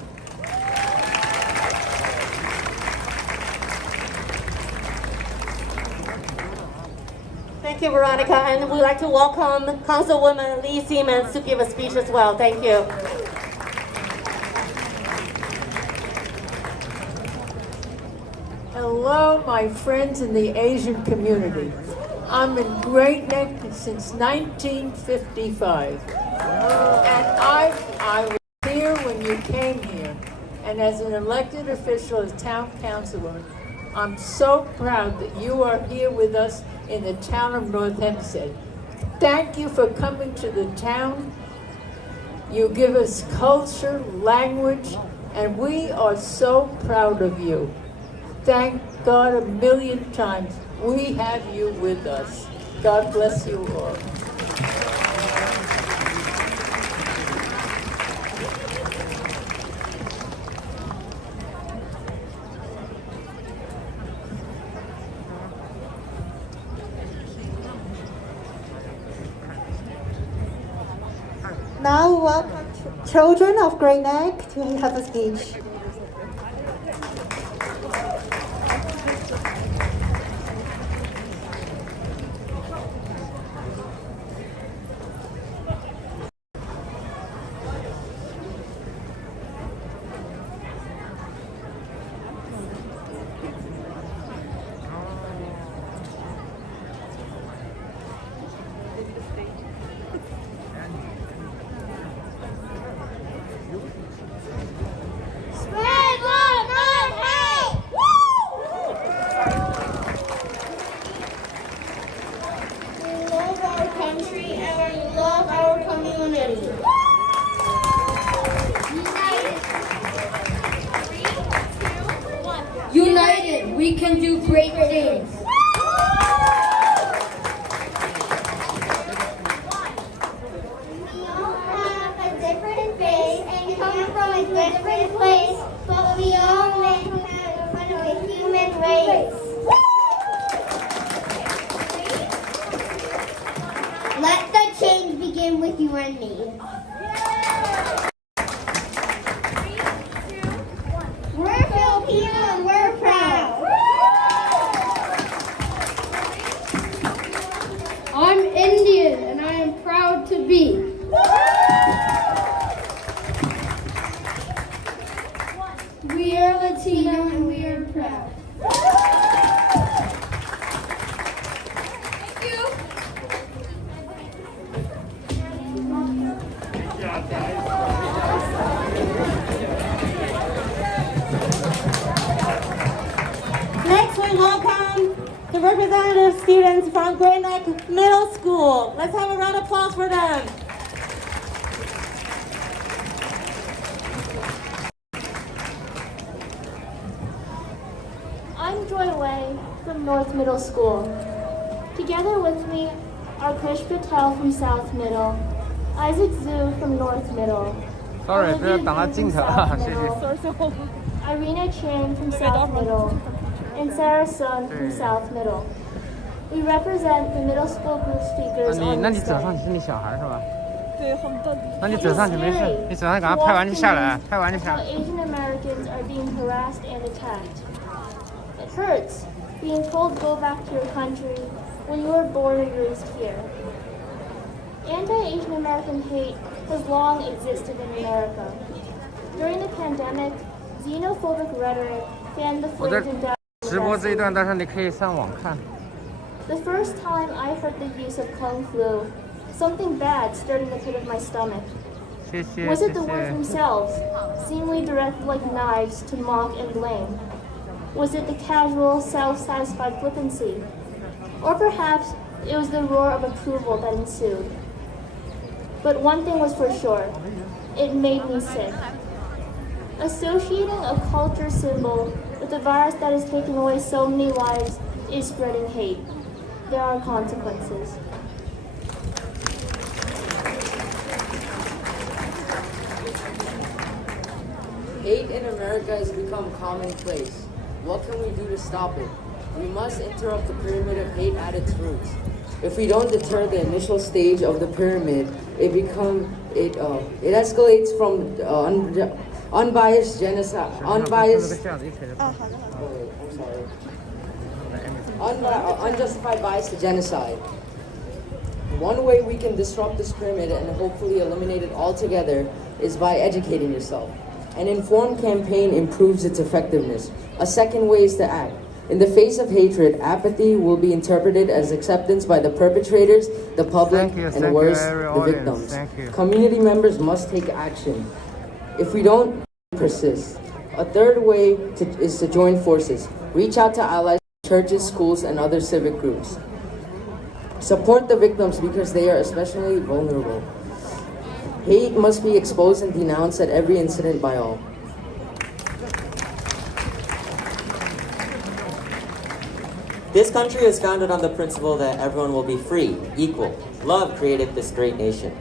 Thank you, Veronica, and we'd like to welcome Councilwoman Lee Siemens to give a speech as well. Thank you. Hello, my friends in the Asian community. I'm in Great Neck since 1955. And I was here when you came here. And as an elected official, as town councilor, I'm so proud that you are here with us in the town of North Hempstead. Thank you for coming to the town. You give us culture, language, and we are so proud of you. Thank God a million times we have you with us. God bless you all. Now welcome children of Great Neck to have a speech. United, we can do great things. We all have a different face and come from a different place, but we all make part of a human race. Let the change begin with you and me. We're Filipino and we're proud. I'm Indian and I am proud to be. We are Latino and we are proud. Thank you. Next, we welcome the representative students from Great Neck Middle School. Let's have a round of applause for them. I'm Joy Wei from North Middle School. Together with me are Krish Patel from South Middle, Isaac Zhu from North Middle, Sorry， 不要挡到镜头啊，谢谢。 Irina Chan from South Middle, and Sarah Sun from South Middle. We represent the middle school group speakers on 那 this 你走 day. 上去是你小孩是吧？对，很大。那你走上去没事，你走上去赶快拍完就下来，拍完就下 How 来。 Asian Americans are being harassed and attacked. It hurts being told go back to your country when you were born and raised here. Anti-Asian American hate has long existed in America. During the pandemic, xenophobic rhetoric fanned the 我这 flames and doubt. 直播这一段，但是你可以上网看。 The first time I heard the use of Kung Flu, something bad stirred in the pit of my stomach. 谢谢。 Was 谢 it the words 谢。 themselves, seemingly directed like knives to mock and blame? Was it the casual, self-satisfied flippancy? Or perhaps it was the roar of approval that ensued? But one thing was for sure, it made me sick. Associating a culture symbol with a virus that has taken away so many lives is spreading hate. There are consequences. Hate in America has become commonplace. What can we do to stop it? We must interrupt the pyramid of hate at its roots. If we don't deter the initial stage of the pyramid, it escalates from unbiased genocide, unjustified bias to genocide. One way we can disrupt this pyramid and hopefully eliminate it altogether is by educating yourself. An informed campaign improves its effectiveness. A second way is to act. In the face of hatred, apathy will be interpreted as acceptance by the perpetrators, the public, and worse, the victims. Community members must take action. If we don't persist, a third way is to join forces. Reach out to allies, churches, schools, and other civic groups. Support the victims because they are especially vulnerable. Hate must be exposed and denounced at every incident by all. This country is founded on the principle that everyone will be free, equal. Love created this great nation.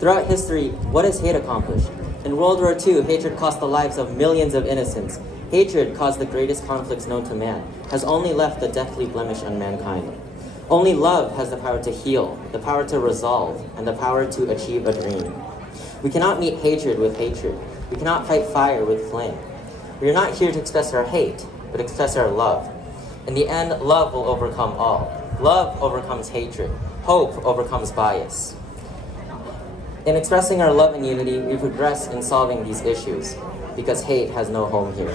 Throughout history, what has hate accomplished? In World War II, hatred cost the lives of millions of innocents. Hatred caused the greatest conflicts known to man, has only left a deathly blemish on mankind. Only love has the power to heal, the power to resolve, and the power to achieve a dream. We cannot meet hatred with hatred. We cannot fight fire with flame. We are not here to express our hate, but express our love. In the end, love will overcome all. Love overcomes hatred. Hope overcomes bias. In expressing our love and unity, we progress in solving these issues, because hate has no home here.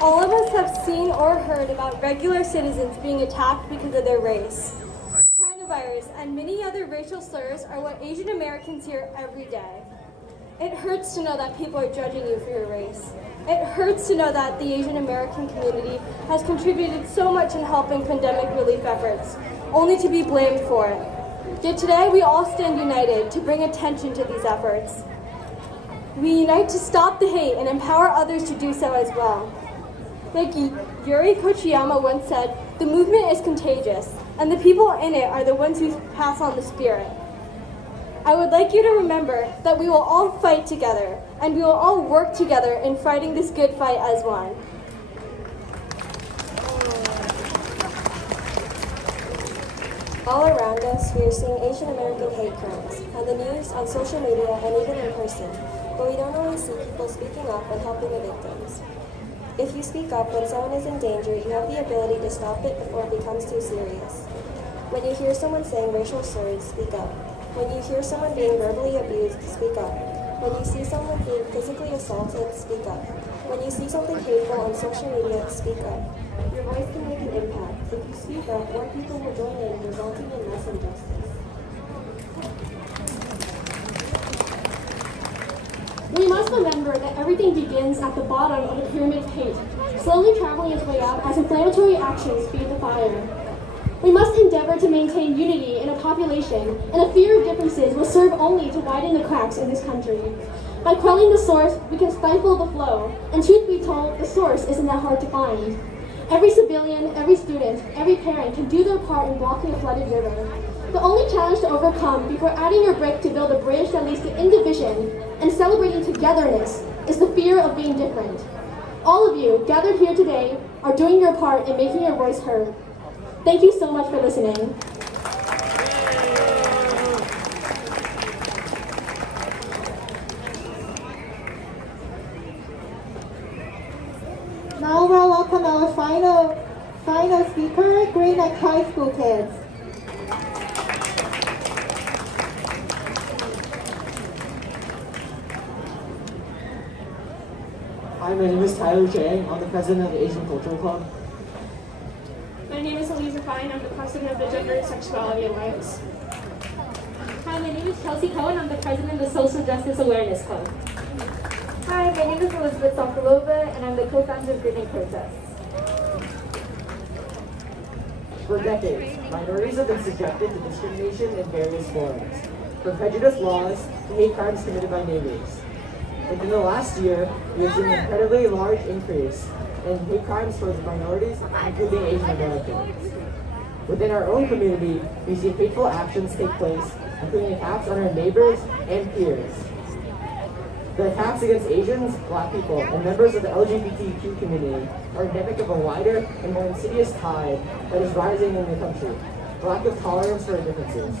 All of us have seen or heard about regular citizens being attacked because of their race. China virus and many other racial slurs are what Asian Americans hear every day. It hurts to know that people are judging you for your race. It hurts to know that the Asian American community has contributed so much in helping pandemic relief efforts, only to be blamed for it. Yet today we all stand united to bring attention to these efforts. We unite to stop the hate and empower others to do so as well. Like Yuri Kochiyama once said, the movement is contagious, and the people in it are the ones who pass on the spirit. I would like you to remember that we will all fight together, and we will all work together in fighting this good fight as one. All around us, we are seeing Asian American hate crimes on the news, on social media, and even in person, but we don't always see people speaking up and helping the victims. If you speak up when someone is in danger, you have the ability to stop it before it becomes too serious. When you hear someone saying racial slurs, speak up. When you hear someone being verbally abused, speak up. When you see someone being physically assaulted, speak up. When you see something hateful on social media, speak up. Your voice can make an impact. If you speak up, more people will join in, resulting in less injustice. We must remember that everything begins at the bottom of the pyramid of hate, slowly traveling its way up as inflammatory actions feed the fire. We must endeavor to maintain unity in a population, and a fear of differences will serve only to widen the cracks in this country. By quelling the source, we can stifle the flow, and truth be told, the source isn't that hard to find. Every civilian, every student, every parent can do their part in blocking a flooded river. The only challenge to overcome before adding your brick to build a bridge that leads to indivision and celebrating togetherness is the fear of being different. All of you gathered here today are doing your part in making your voice heard. Thank you so much for listening. Now we'll welcome our final speaker, Great Neck High School kids. Hi, my name is Tyler Chang. I'm the president of the Asian Cultural Club. My name is Elisa Fine. I'm the president of the Gender, Sexuality, and Rights. Hi, my name is Chelsea Cohen. I'm the president of the Social Justice Awareness Club. Hi, my name is Elizabeth Sokolova, and I'm the co-founder of Great Neck Protests. For decades, minorities have been subjected to discrimination in various forms, from prejudice laws to hate crimes committed by neighbors. Within the last year, we have seen an incredibly large increase in hate crimes towards minorities, including Asian Americans. Within our own community, we see hateful actions take place, including attacks on our neighbors and peers. The attacks against Asians, Black people, and members of the LGBTQ community are endemic of a wider and more insidious tide that is rising in the country, the lack of tolerance for differences.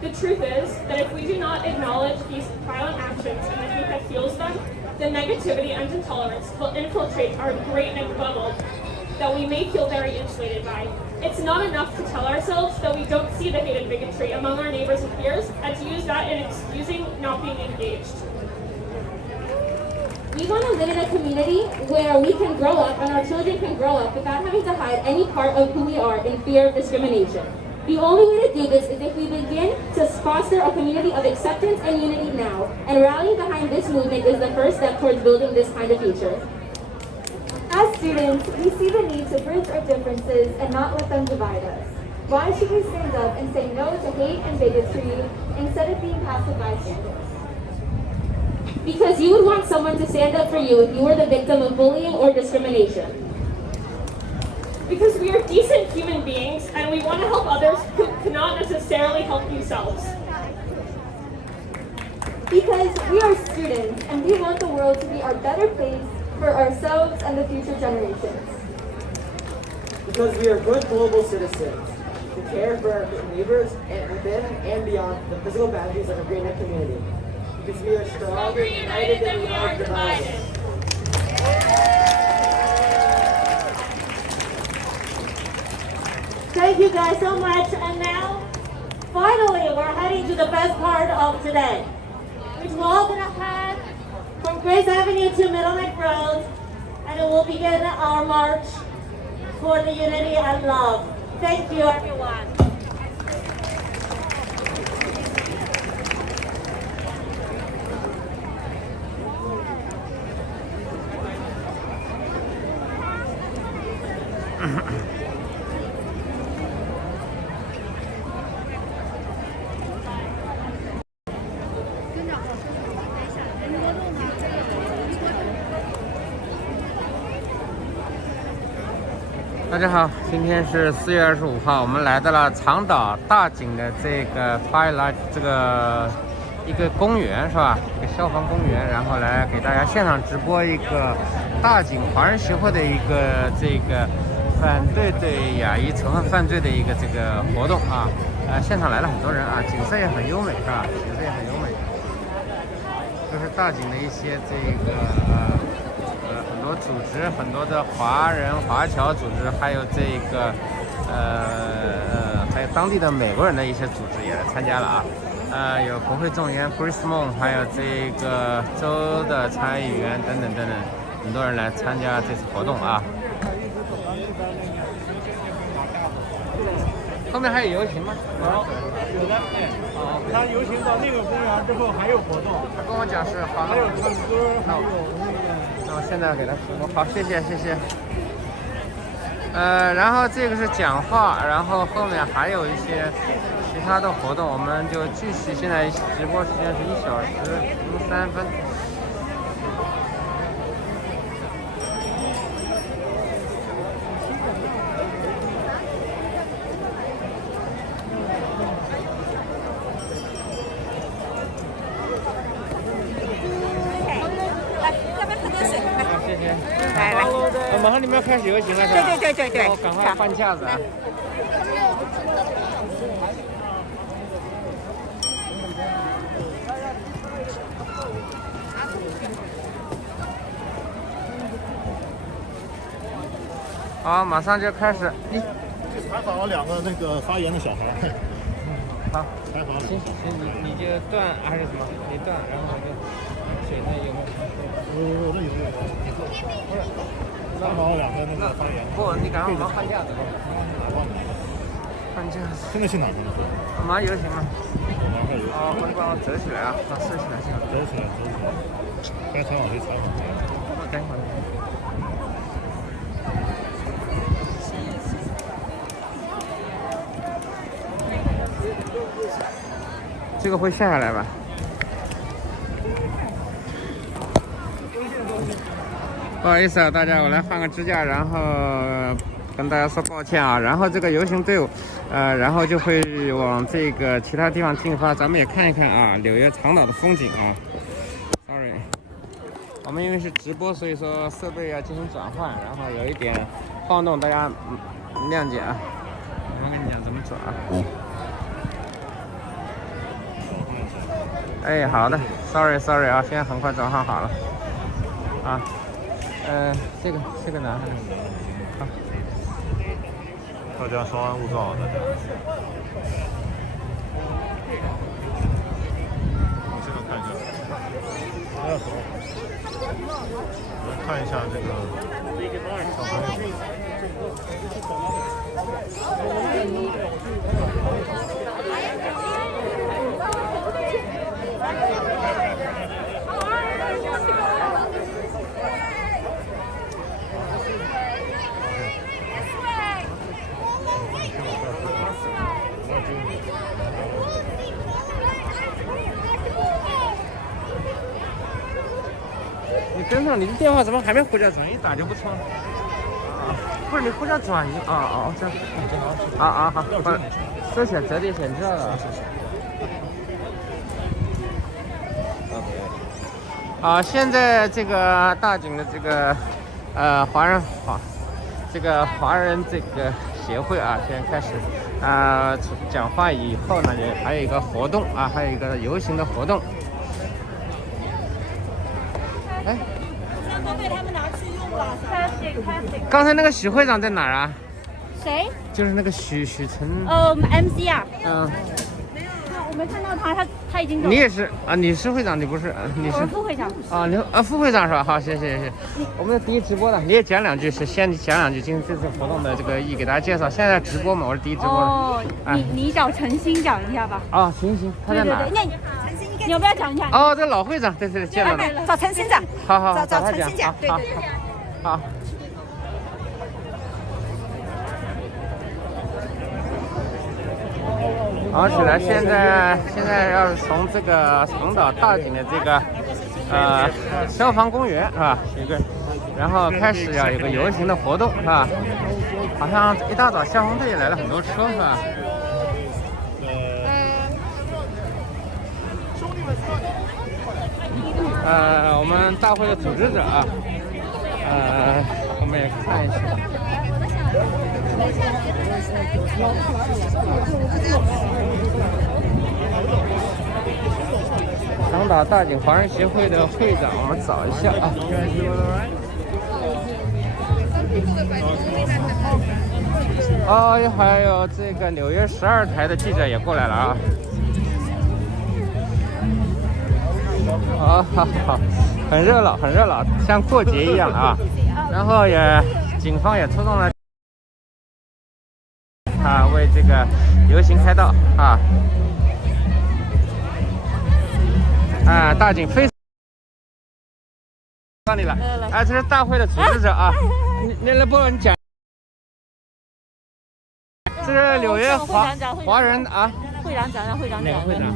The truth is that if we do not acknowledge these violent actions and the hate that fuels them, the negativity and intolerance will infiltrate our Great Neck bubble that we may feel very insulated by. It's not enough to tell ourselves that we don't see the hate and bigotry among our neighbors and peers and to use that in excusing not being engaged. We want to live in a community where we can grow up and our children can grow up without having to hide any part of who we are in fear of discrimination. The only way to do this is if we begin to foster a community of acceptance and unity now, and rallying behind this movement is the first step towards building this kind of future. As students, we see the need to bridge our differences and not let them divide us. Why should we stand up and say no to hate and bigotry instead of being passive bystanders? Because you would want someone to stand up for you if you were the victim of bullying or discrimination. Because we are decent human beings and we want to help others who cannot necessarily help themselves. Because we are students and we want the world to be a better place for ourselves and the future generations. Because we are good global citizens who care for our neighbors and within and beyond the physical boundaries of our Great Neck community. Because we are stronger united than we are divided. Thank you guys so much. And now, finally, we're heading to the best part of today, which we're all going to head from Grace Avenue to Middle Neck Road, and it will begin our march for the unity and love. Thank you, everyone. 大家好，今天是4月25号，我们来到了长岛大井的这个 Firelight 这个一个公园是吧？一个消防公园，然后来给大家现场直播一个大井华人协会的一个这个反对对亚裔仇恨犯罪的一个这个活动啊。现场来了很多人啊，景色也很优美是吧？景色也很优美。这是大井的一些这个很多组织，很多的华侨组织，还有这个还有当地的美国人的一些组织也来参加了啊。有国会众议员 Chris Mon， 还有这个州的参议员等等等等，很多人来参加这次活动啊。后面还有游行吗？有的。他游行到那个公园之后还有活动。他跟我讲是好，还有唱歌，还有那我现在给他直播。好，谢谢。然后这个是讲话，然后后面还有一些其他的活动，我们就继续。现在直播时间是1小时03分。马上你们要开始游行了是吧？对，我赶快换架子啊！好，马上就开始。采访了2个那个发言的小孩。好，采访了。行，你就断还是什么？你断，然后我就选那有没有？我这有。采访了2个那个发言。不，你赶快换架子吧。换架子。现在去哪呢？马上游行吗？马上游行。哦，我帮我折起来啊，收起来行。折起来。该采访谁采访？等一会儿。这个会下下来吧？不好意思啊，大家，我来换个支架，然后跟大家说抱歉啊。然后这个游行队伍，然后就会往这个其他地方进发，咱们也看一看啊，纽约长岛的风景啊。Sorry， 我们因为是直播，所以说设备要进行转换，然后有一点晃动，大家谅解啊。我跟你讲怎么转啊。哎，好的 ，sorry 啊，现在很快转换好了，啊，这个拿上来，好，大家稍安勿躁，大家。我现在看一下，不要走。来看一下这个小朋友。你跟上，你的电话怎么还没呼叫转移？打就不通了。啊，不是你呼叫转移啊这样。好，谢谢，这里先知道了。好，现在这个大井的这个华人这个协会啊，现在开始讲话以后呢，也还有一个活动啊，还有一个游行的活动。哎，都被他们拿去用了。刚才那个许会长在哪儿啊？谁？就是那个许晨。MC 啊。我没看到他已经走了。你也是啊？你是会长，你不是？你是副会长。啊，你副会长是吧？好，谢谢。我们的第一直播的，你也讲两句，先讲两句今天这次活动的这个意义，给大家介绍。现在直播嘛，我是第一直播的。哦，你找陈鑫讲一下吧。啊，行，他在哪？对，你要不要讲一下？哦，这老会长，对，见到了。找陈鑫讲。好，找陈鑫讲。对。好。好，起来！现在要是从这个长岛大井的这个消防公园是吧？然后开始要有个游行的活动是吧？好像一大早消防队也来了很多车是吧？我们大会的组织者啊，我们也看一下。长岛大井华人协会的会长，我们找一下啊。还有这个纽约12台的记者也过来了啊。好，很热闹，像过节一样啊。然后警方也出动了。为这个游行开道啊！大井非常到你了，这是大会的组织者啊！你来帮我讲，这是纽约华人啊！会长讲，让会长讲。哪个会长？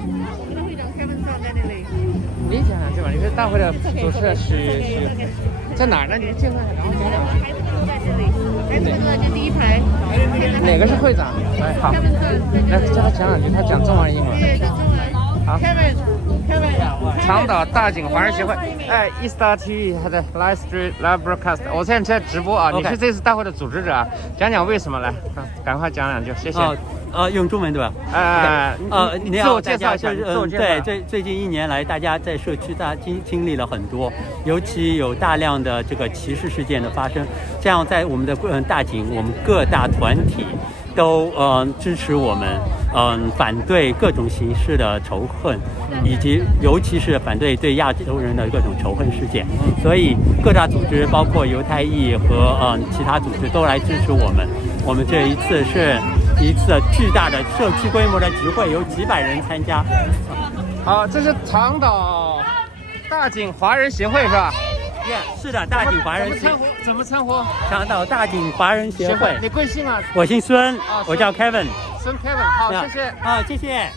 你们会长 Kevin 在那里。你讲讲对吧？你是大会的主持人许在哪儿呢？你介绍一下，然后讲讲。这个就第一排。哪个是会长？哎，好，来叫他讲两句，他讲中文、英文。对，讲中文。好。Kevin，长岛大井华人协会，Star TV 它的 Live Stream Live Broadcast， 我现在在直播啊。你是这次大会的组织者啊，讲为什么来？赶快讲两句，谢谢。用中文对吧？你自我介绍一下。对，最近1年来，大家在社区经历了很多，尤其有大量的这个歧视事件的发生。这样在我们的大井，我们各大团体都支持我们，反对各种形式的仇恨，以及尤其是反对对亚洲人的各种仇恨事件。所以各大组织，包括犹太裔和其他组织都来支持我们。我们这一次是一次巨大的社区规模的集会，有几百人参加。好，这是长岛大井华人协会是吧？是的，大井华人协会。怎么称呼？长岛大井华人协会。你贵姓啊？我姓孙，我叫 Kevin。孙 Kevin， 好，谢谢。好，谢谢。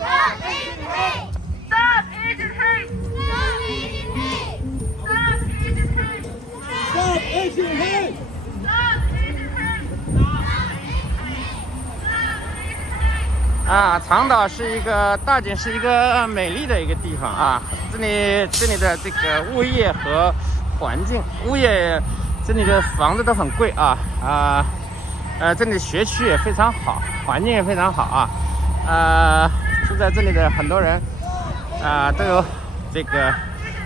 长岛是大井是一个美丽的一个地方啊。这里的这个物业和环境，这里的房子都很贵啊这里的学区也非常好，环境也非常好啊。住在这里的很多人都有这个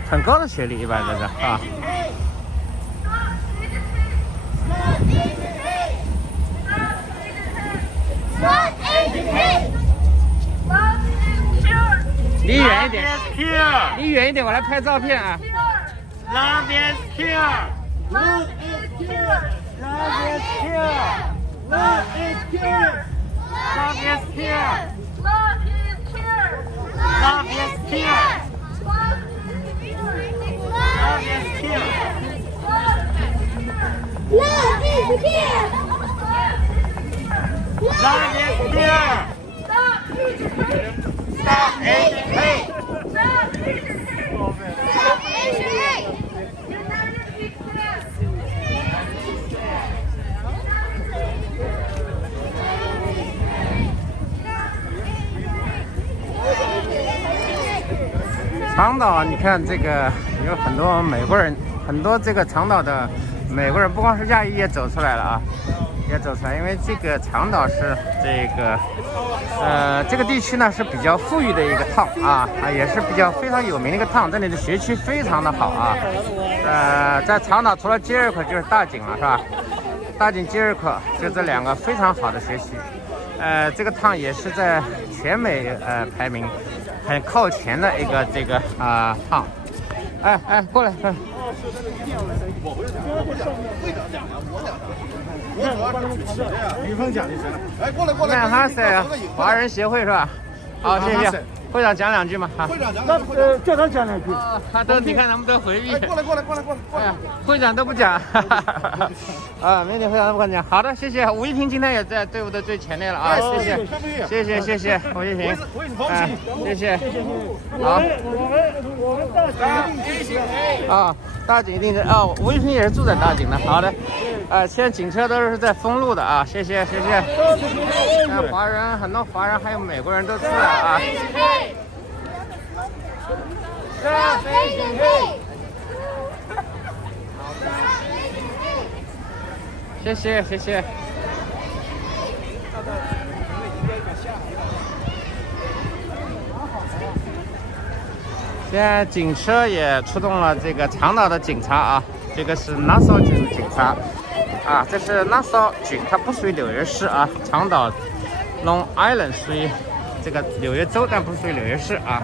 很高的学历，一般都是啊。离远一点，我来拍照片啊。Love is here. Love is here. Love is here. Love is here. Love is here. Love is here. Love is here. Love is here. Love is here. Love is here. Stop Asian hate. Stop Asian hate. Stop Asian hate. United States. 长岛，你看这个有很多美国人，很多这个长岛的美国人，不光是亚裔也走出来了啊，也走出来，因为这个长岛是这个地区呢是比较富裕的一个town啊，也是比较非常有名的一个town，这里的学区非常的好啊。在长岛除了吉尔克就是大井了，是吧？大井吉尔克就这两个非常好的学区。这个town也是在全美排名很靠前的一个town。哎，过来。女方讲的是，哎，过来，曼哈塞华人协会是吧？好，谢谢。会长讲两句嘛？好。会长讲两句。叫他讲两句。你看他们都回避。过来。会长都不讲。美女会长都不讲。好的，谢谢。吴一平今天也在队伍的最前列了啊，谢谢吴一平。谢谢。好。大井一定是吴一平也是住在大井的。好的。现在警车都是在封路的啊，谢谢。华人很多华人还有美国人都出来了啊。谢谢。现在警车也出动了，这个长岛的警察啊，这个是 Nassau 郡的警察啊，这是 Nassau 郡，它不属于纽约市啊，长岛 Long Island 属于这个纽约州，但不属于纽约市啊。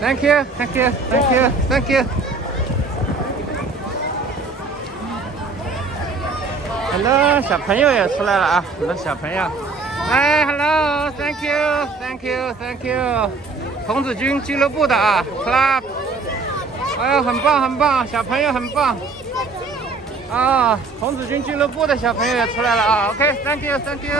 Thank you. Hello， 小朋友也出来了啊，很多小朋友。Hello，Thank you。童子军俱乐部的啊 ，Club。哎呦，很棒，小朋友很棒。童子军俱乐部的小朋友也出来了啊。OK，Thank you。Easter TV.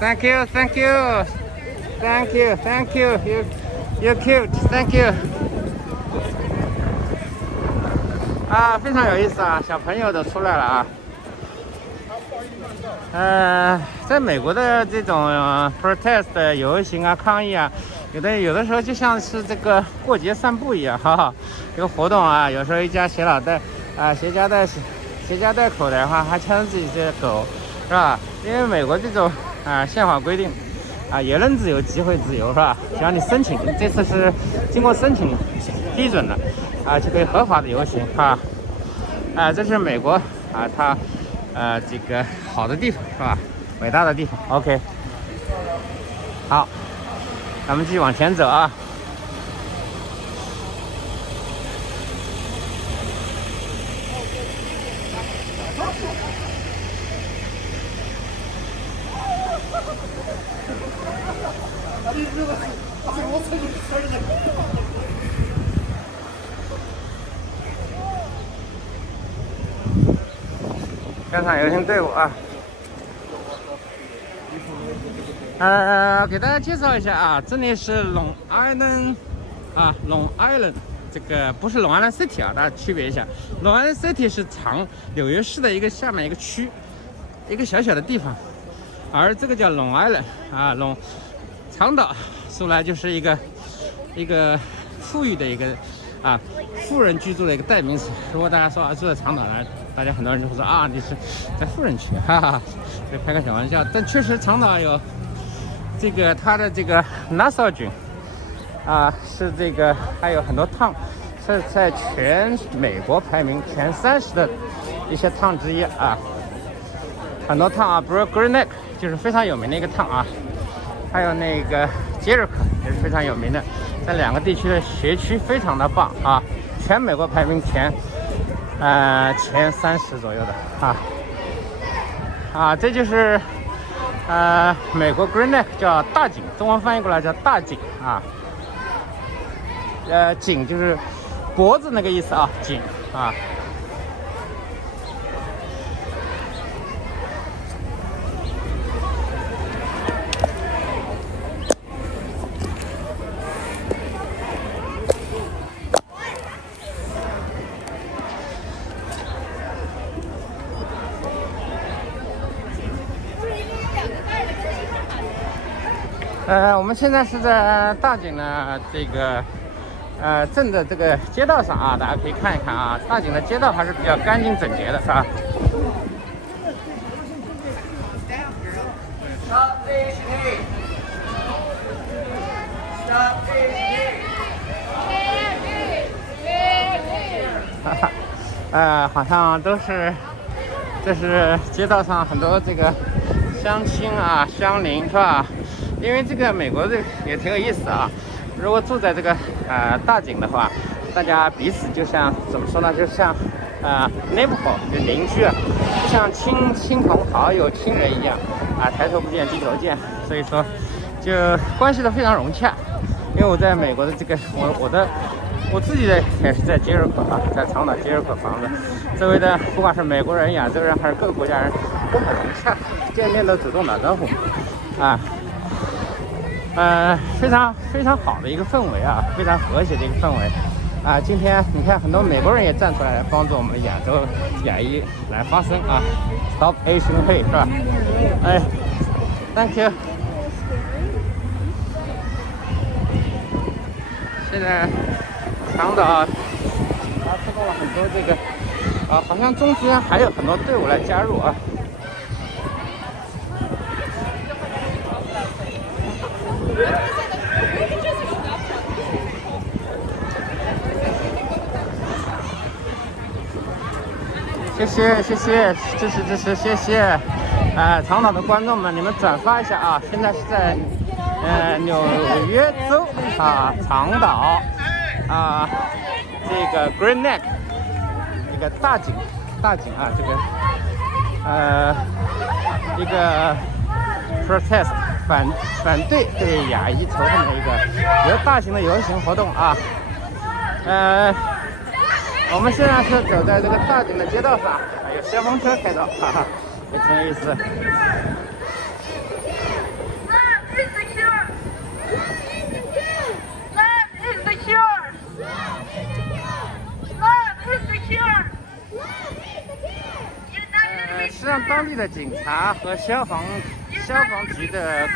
Thank you. You're cute. Thank you. 非常有意思啊，小朋友都出来了啊。在美国的这种protest 游行啊、抗议啊，有的时候就像是这个过节散步一样，这个活动啊，有时候一家携老带携家带口的话，还牵着自己的狗，是吧？因为美国这种宪法规定言论自由、集会自由，是吧？只要你申请，这次是经过申请批准的就可以合法的游行这是美国它这个好的地方，是吧？伟大的地方。OK， 好，咱们继续往前走啊。跟上游行队伍给大家介绍一下这里是 Long Island 这个不是 Long Island City 大家区别一下。Long Island City 是纽约市的一个下面一个区，一个小小的地方，而这个叫 Long Island 长岛说来就是一个富裕的一个富人居住的一个代名词。如果大家说住在长岛呢，大家很多人就会说啊，你是在富人区，哈哈，就开个小玩笑。但确实长岛有这个它的这个纳绍郡啊，是这个还有很多烫，是在全美国排名前30的一些烫之一啊。很多烫啊，比如 Great Neck 就是非常有名的一个烫啊，还有那个杰瑞克也是非常有名的。这两个地区的学区非常的棒啊，全美国排名前30左右的这就是美国 Great Neck 叫大颈，中文翻译过来叫大颈啊，颈就是脖子那个意思啊，颈啊。我们现在是在大井的这个镇的这个街道上啊，大家可以看一看啊，大井的街道还是比较干净整洁的，是吧？好像都是，这是街道上很多这个乡亲啊、乡邻，是吧？因为这个美国这个也挺有意思啊。如果住在这个大井的话，大家彼此就像怎么说呢？就像neighborhood 就邻居啊，就像亲朋好友、亲人一样啊，抬头不见低头见，所以说就关系都非常融洽。因为我在美国的这个我自己的也是在杰瑞克啊，在长岛杰瑞克房子周围的，不管是美国人、亚洲人还是各个国家人，都很融洽，见面都主动打招呼啊。非常非常好的一个氛围啊，非常和谐的一个氛围啊。今天你看很多美国人也站出来帮助我们亚洲亚裔来发声啊 ，Stop Asian Hate 是吧？Thank you。现在长岛出动了很多这个好像中途还有很多队伍来加入啊。谢谢支持，谢谢。长岛的观众们，你们转发一下啊！现在是在纽约州长岛这个 Great Neck 这个大井啊，这个一个 protest 反对对亚裔仇恨的一个大型的游行活动啊。我们现在是走在这个大井的街道上，有消防车开道，也挺有意思。实际上，当地的警察和消防局的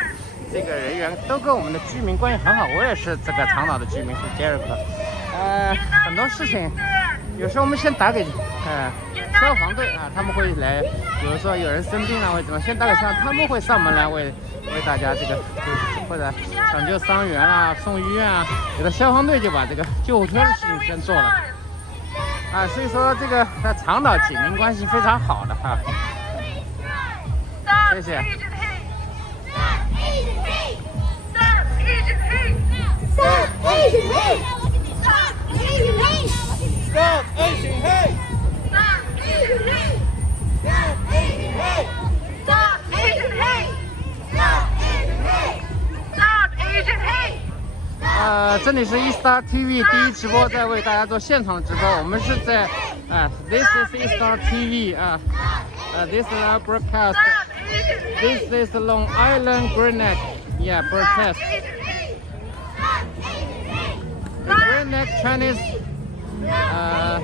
这个人员都跟我们的居民关系很好。我也是这个长岛的居民，是杰瑞克。很多事情，有时候我们先打给消防队啊，他们会来，比如说有人生病了或者怎么，先打给他们会上门来为大家这个或者抢救伤员啊、送医院啊，有的消防队就把这个救护车的事情先做了所以说这个在长岛警民关系非常好的谢谢。Stop Asian hate! Stop Asian hate! Stop Asian hate! Stop Asian hate! Stop Asian hate! Stop Asian hate! 这里是E-Star TV 第一直播，在为大家做现场直播。我们是在This is E-Star TV This is our broadcast. This is Long Island Great Neck protest. The Great Neck Chinese Love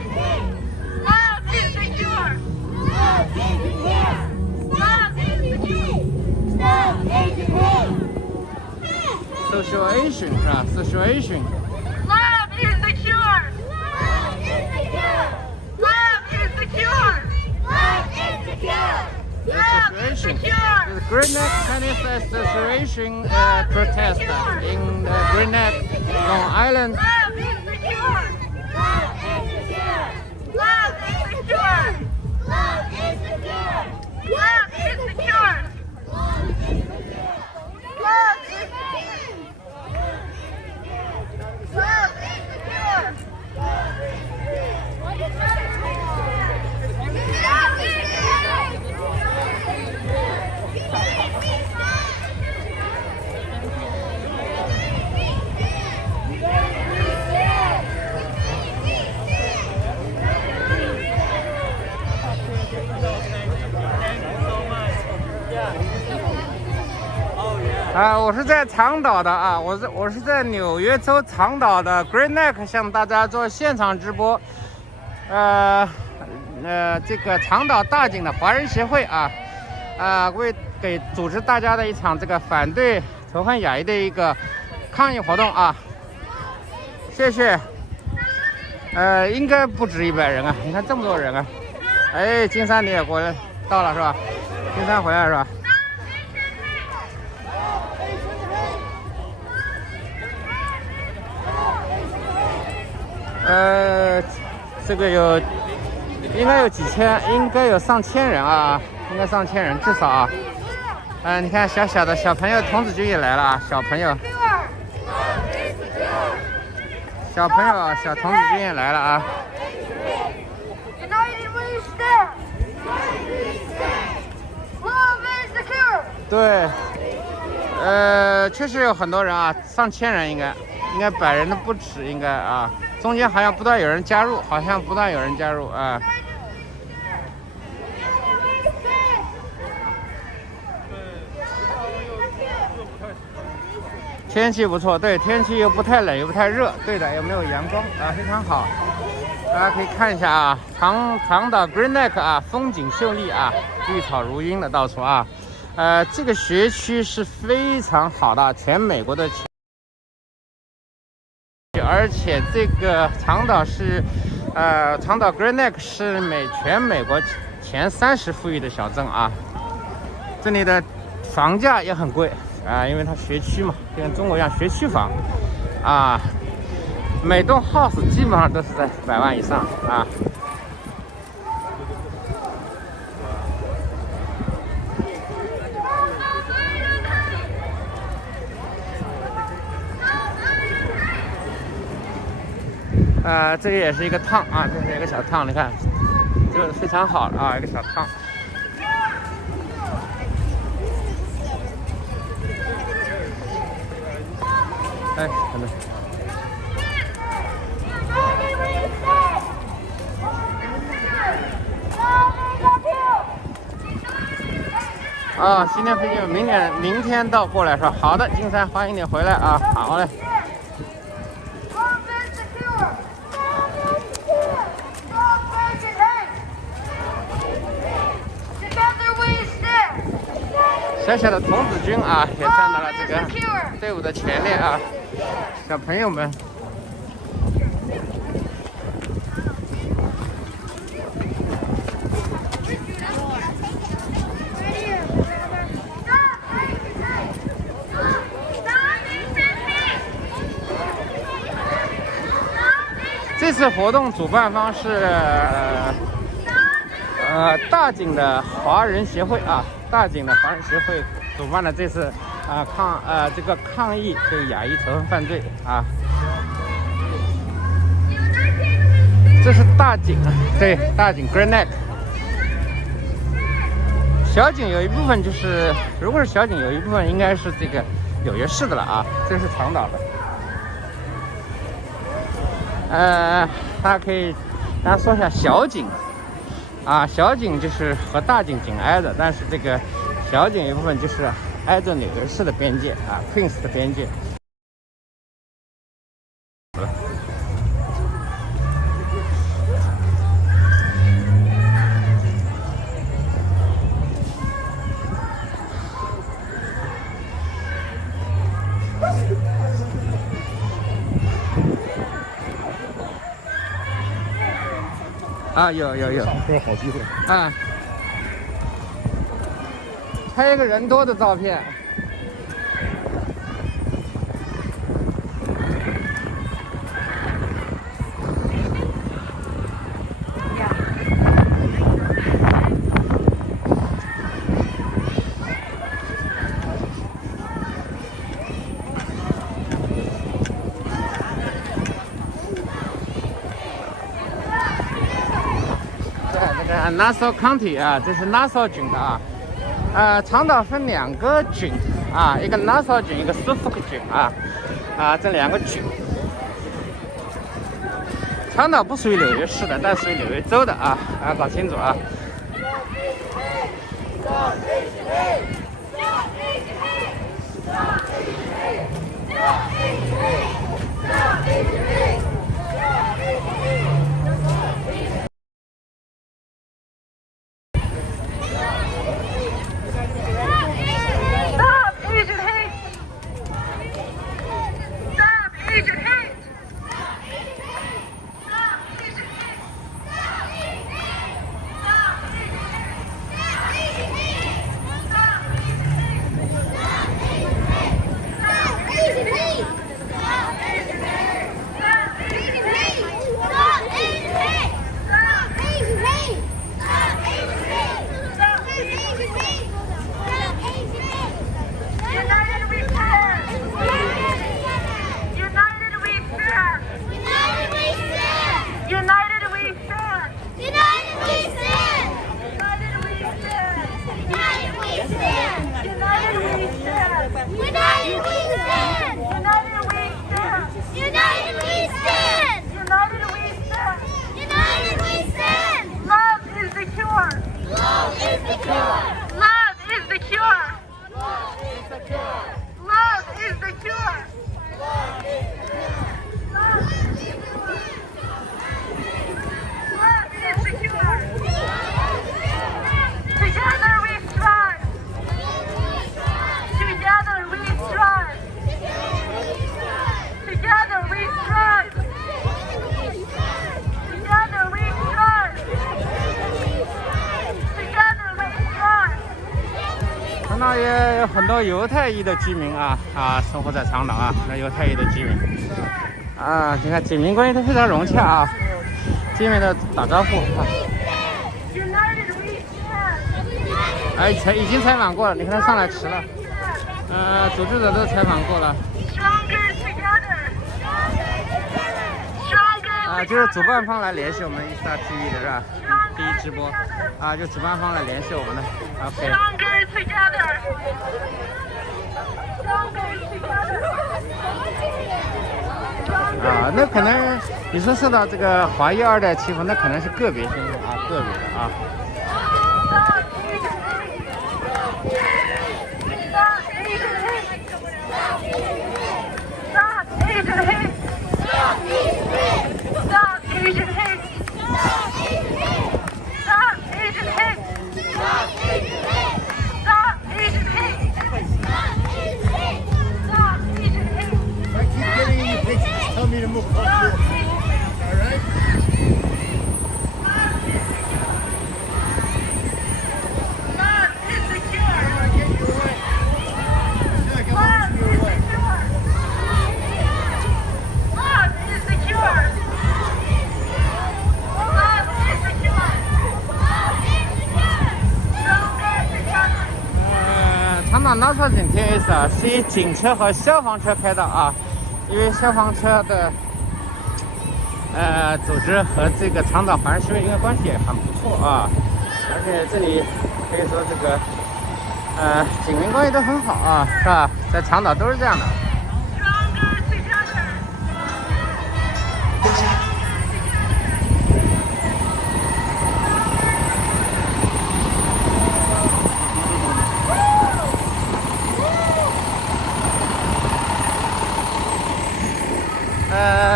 is the cure! Love is the cure! Love is the cure! Stop Asian hate! Association 是吧 ？Association. Love is the cure! Love is the cure! Love is the cure! Great Neck Chinese Association protest in the Great Neck, Long Island. Love is the cure. Love is the cure. Love is the cure. Love is the cure. Love is the cure. Love is the cure. Love is the cure. 我是在长岛的啊，我是在纽约州长岛的 Great Neck 向大家做现场直播。这个长岛大井的华人协会给组织大家的一场这个反对仇恨亚裔的一个抗议活动啊。谢谢。应该不止100人啊，你看这么多人啊。哎，金山你也过来到了是吧？金山回来是吧？这个应该有几千，应该有上千人啊，应该上千人至少啊。你看小小的小朋友童子军也来了啊，小童子军也来了啊。对，确实有很多人啊，上千人应该100人都不止，应该啊。中间好像不断有人加入，啊。天气不错，对，天气又不太冷又不太热，对的，又没有阳光啊，非常好。大家可以看一下啊，长岛 Great Neck 啊，风景秀丽啊，绿草如茵的到处啊。这个学区是非常好的，全美国的。而且这个长岛是，长岛 Great Neck 是全美国前30富裕的小镇啊。这里的房价也很贵啊，因为它学区嘛，就跟中国一样学区房啊。每栋 house 基本上都是在100万以上啊。这个也是一个烫啊，这是一个小烫，你看，这个非常好啊，一个小烫。哎，等等。新天飞机明天到过来是吧？好的，金山欢迎你回来啊，好嘞。小小的童子军啊，也站到了这个队伍的前列啊，小朋友们。这次活动主办方是大井的华人协会啊。大井的华人协会主办的这次这个抗议对亚裔仇恨犯罪啊，这是大井啊，对，大井 Great Neck。小井有一部分就是，如果是小井有一部分应该是这个纽约市的了啊，这是长岛的。大家可以大家说一下小井。小井就是和大井紧挨着，但是这个小井一部分就是挨着纽约市的边界啊 ，Queens 的边界。有，这是好机会啊！拍一个人多的照片。Nassau County 啊，这是 Nassau 郡的啊。长岛分2个郡啊，一个 Nassau 郡，一个 Suffolk 郡啊。这2个郡。长岛不属于纽约市的，但属于纽约州的啊，搞清楚啊。那也有很多犹太裔的居民生活在长岛啊，那犹太裔的居民你看警民关系都非常融洽啊，见面的打招呼已经采访过了，你看他上来迟了，组织者都采访过了，就是主办方来联系我们Star TV的是吧？第一直播就主办方来联系我们的 ，OK。那可能你说受到这个华裔2代欺负，那可能是个别现象个别的Nassau 警挺有意思是以警车和消防车开道因为消防车的组织和这个长岛华人协会应该关系也很不错而且这里可以说这个警民关系都很好是吧？在长岛都是这样的。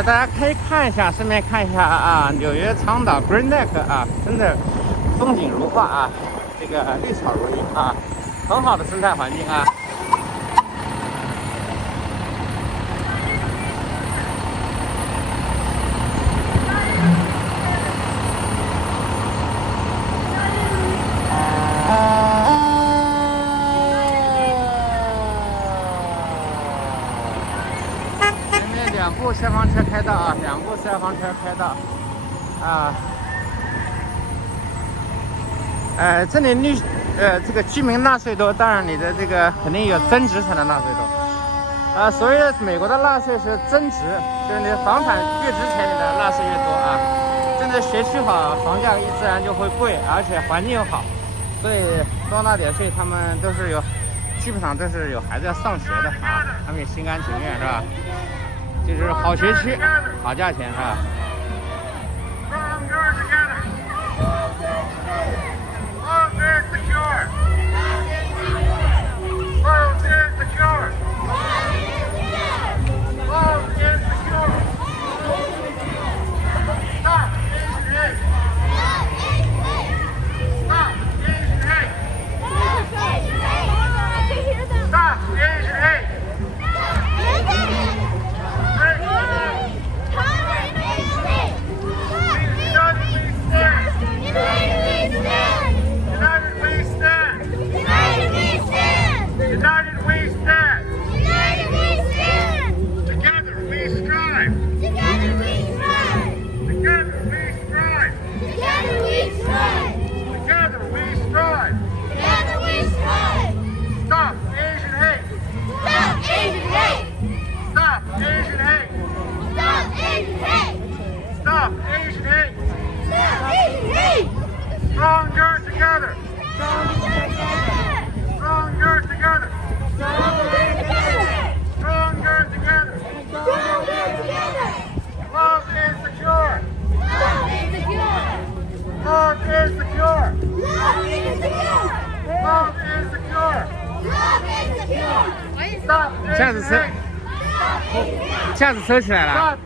大家可以看一下，顺便看一下纽约长岛 Great Neck 真的风景如画这个绿草如茵很好的生态环境部消防车开道啊，2部消防车开道啊。这里这个居民纳税多，当然你的这个肯定有增值才能纳税多。所谓的美国的纳税是增值，就是你的房产越值钱，你的纳税越多啊。真的学区好，房价自然就会贵，而且环境又好，所以多纳点税，他们都是基本上都是有孩子要上学的啊，他们也心甘情愿是吧？就是好学区，好价钱是吧？架子收起来了，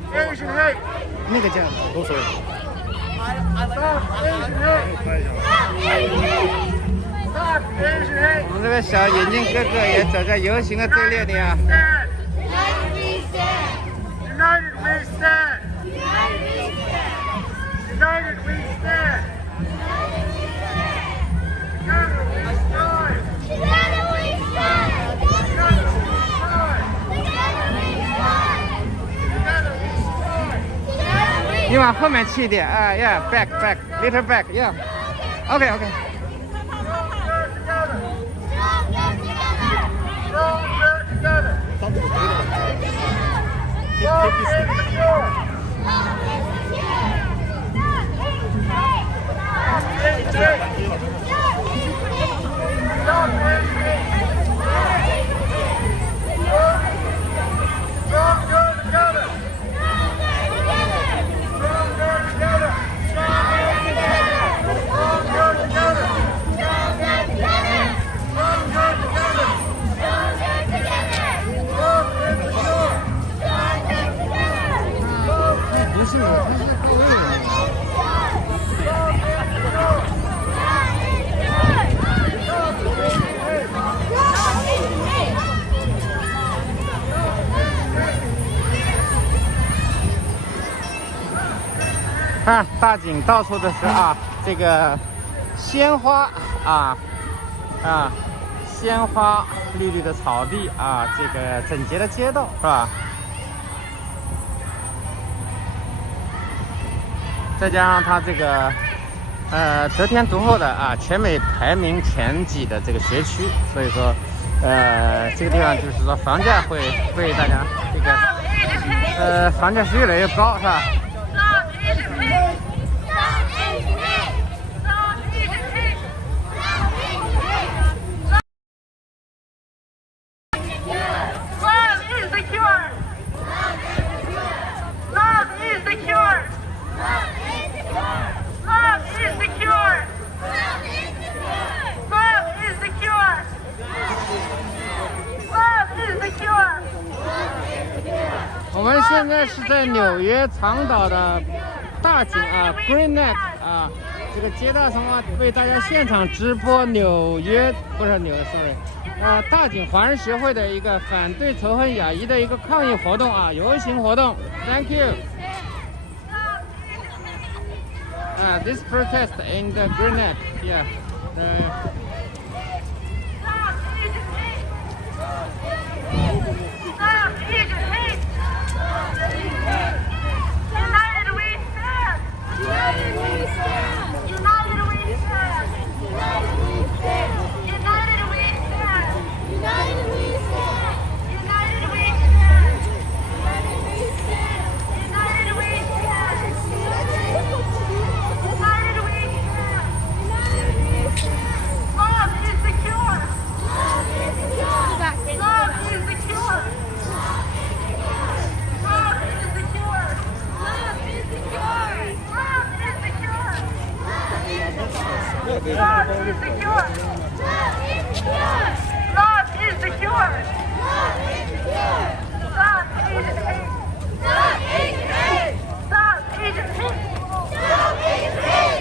那个架子都收了。我们这个小眼镜哥哥也走在游行的队列里啊。你往后面去一点啊 ，yeah back little back yeah OK看大景到处都是啊，这个鲜花鲜花绿绿的草地啊，这个整洁的街道是吧？再加上它这个得天独厚的啊，全美排名前几的这个学区，所以说这个地方就是说房价会被大家这个房价是越来越高是吧？我们现在是在纽约长岛的大景啊 ，Green Neck 啊，这个街道上啊，为大家现场直播大景华人协会的一个反对仇恨亚裔的一个抗议活动啊，游行活动。Thank you. This protest in the Green Neck, yeah. is the cure. Love is the cure. Love is the cure. Stop Asian hate. Stop Asian hate. Stop Asian hate.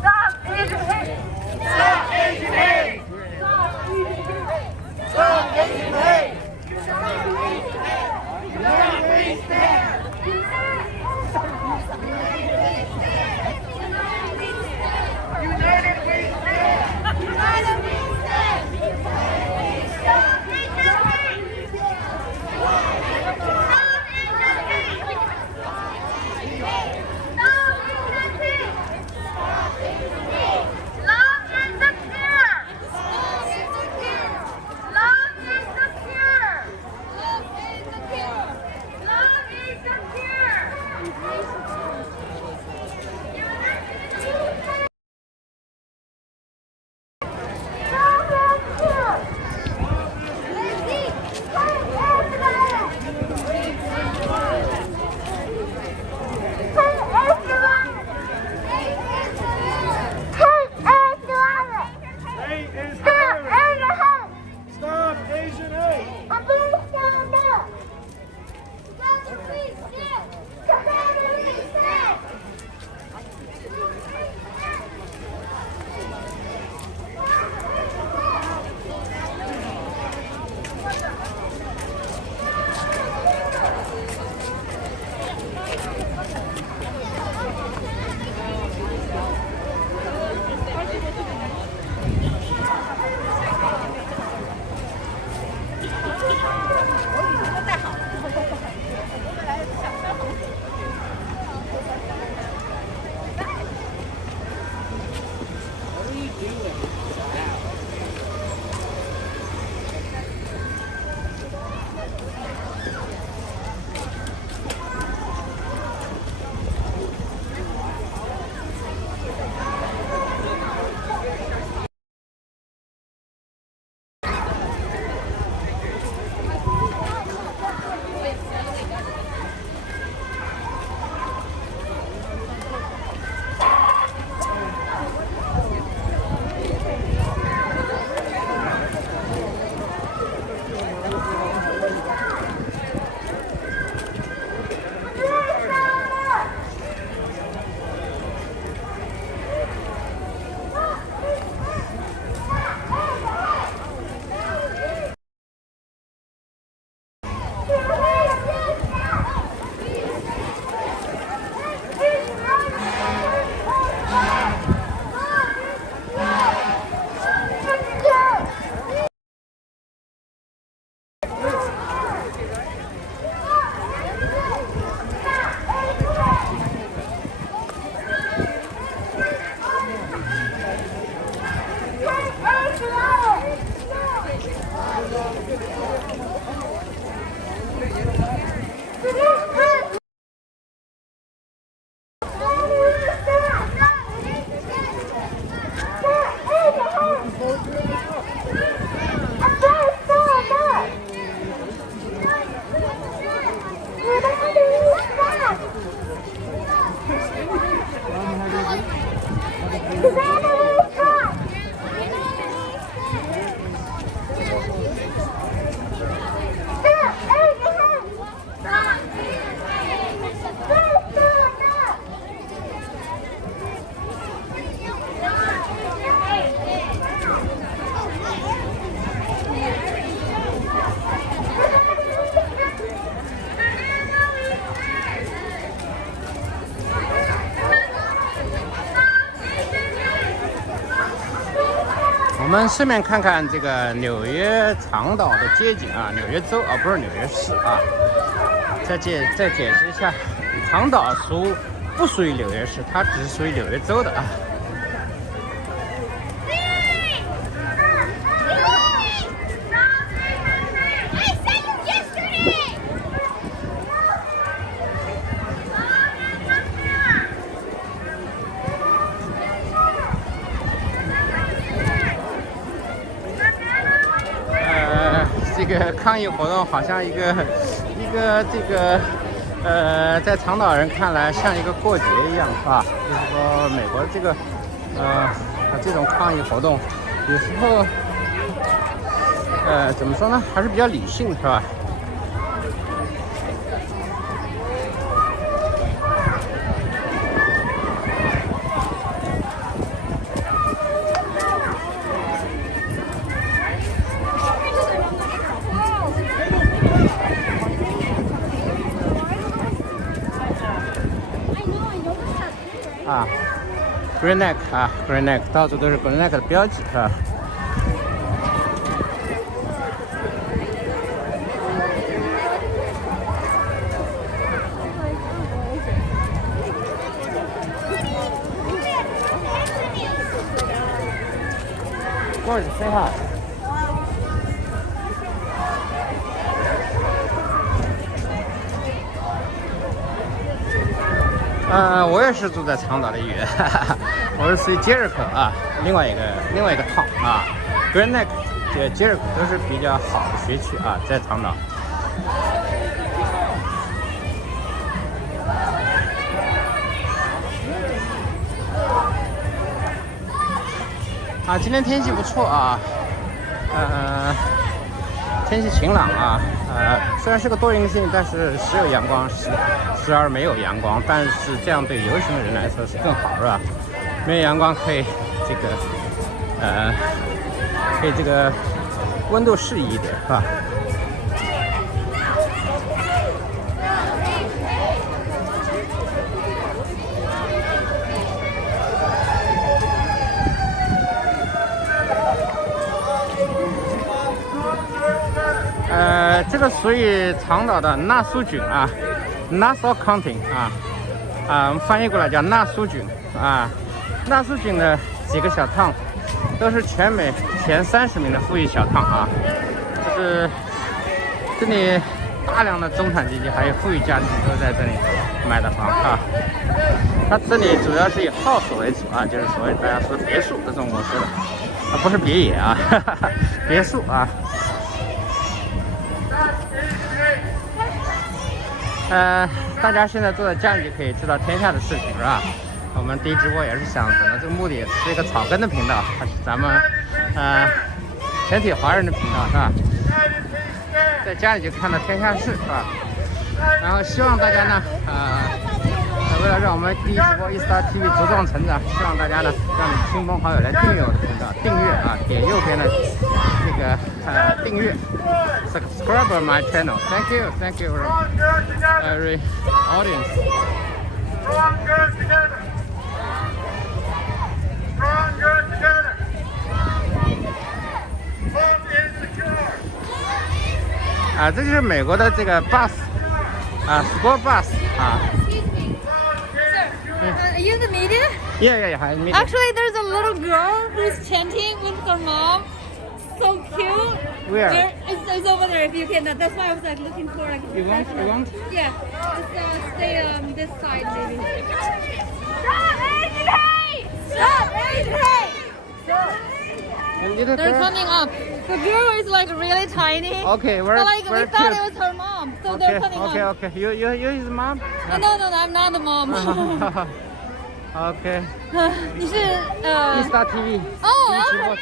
Stop Asian hate. Stop Asian hate. Stop Asian hate. Stop Asian hate. United we stand. United we stand. United we stand. Stop Asian hate.我们顺便看看这个纽约长岛的街景啊，纽约州啊，不是纽约市啊。再解释一下，长岛不属于纽约市，它只是属于纽约州的啊。这个抗议活动好像一个这个在长岛人看来像一个过节一样，是吧？就是说美国这个这种抗议活动，有时候怎么说呢，还是比较理性，是吧？啊 ，Green Neck 啊 ，Green Neck， 到处都是 Green Neck 的标记，是吧？过去飞哈。我也是住在长岛的一员，我是属于杰瑞克啊，另外一个套啊 ，Green Neck、杰瑞克都是比较好的学区啊，在长岛。啊，今天天气不错啊，天气晴朗啊，虽然是个多云性，但是时有阳光，时而没有阳光，但是这样对游行的人来说是更好，是吧？没有阳光可以这个温度适宜一点，是吧？这个属于长岛的纳苏郡啊 ，Nassau County 我们翻译过来叫纳苏郡啊。纳苏郡的几个小烫都是全美前30名的富裕小烫啊，就是这里大量的中产阶级还有富裕家庭都在这里买的房啊。它这里主要是以 house 为主啊，就是所谓大家说别墅的这种模式的，不是别野啊，别墅啊。大家现在坐在家里就可以知道天下的事情，是吧？我们第一直播也是想等到这个目的，也是一个草根的频道，还是咱们全体华人的频道，是吧？在家里就看到天下事，是吧？然后希望大家呢，为了让我们第一直播1star TV 茁壮成长，希望大家呢，让你亲朋好友来订阅我的频道，订阅啊，点右边的这个订阅 ，subscribe my channel. Thank you every audience. Stronger together. Stronger together. Vote insecure. 这就是美国的这个 bus school bus 啊。Are you the media? Yeah. Media. Actually, there's a little girl who's chanting with her mom. So cute. Where? It's over there if you can. That's why I was like looking for like. You want? Yeah. Just stay on this side maybe. Stop Asian hate! Stop Asian hate! They're coming up. The girl is like really tiny. Okay, we thought cute. it was her mom, so they're coming up. Okay. You his mom? No, I'm not the mom. Okay. 你是1star TV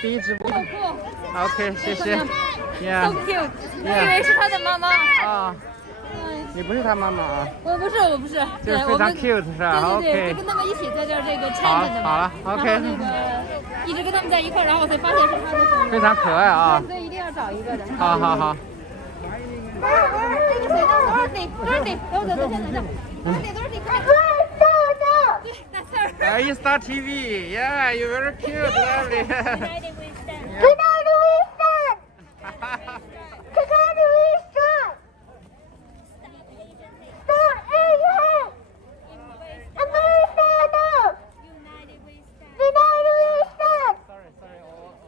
第一直播 OK 谢谢 Yeah. So cute. 我以为是他的妈妈啊。你不是他妈妈啊？我不是，就是非常 cute 是吧？对，就跟他们一起在这唱着的嘛。好了 OK。然后一直跟他们在一块，然后我才发现是他的声音。非常可爱啊。所以一定要找一个的。好。这个谁呢 ？Dorothy，等我先等一下。Dorothy，快！ 1star TV, yeah, you're very cute, lovely. United we stand. Together we stand. Together we stand. Stop Asian hate. Embrace stand up. United we stand. United we stand.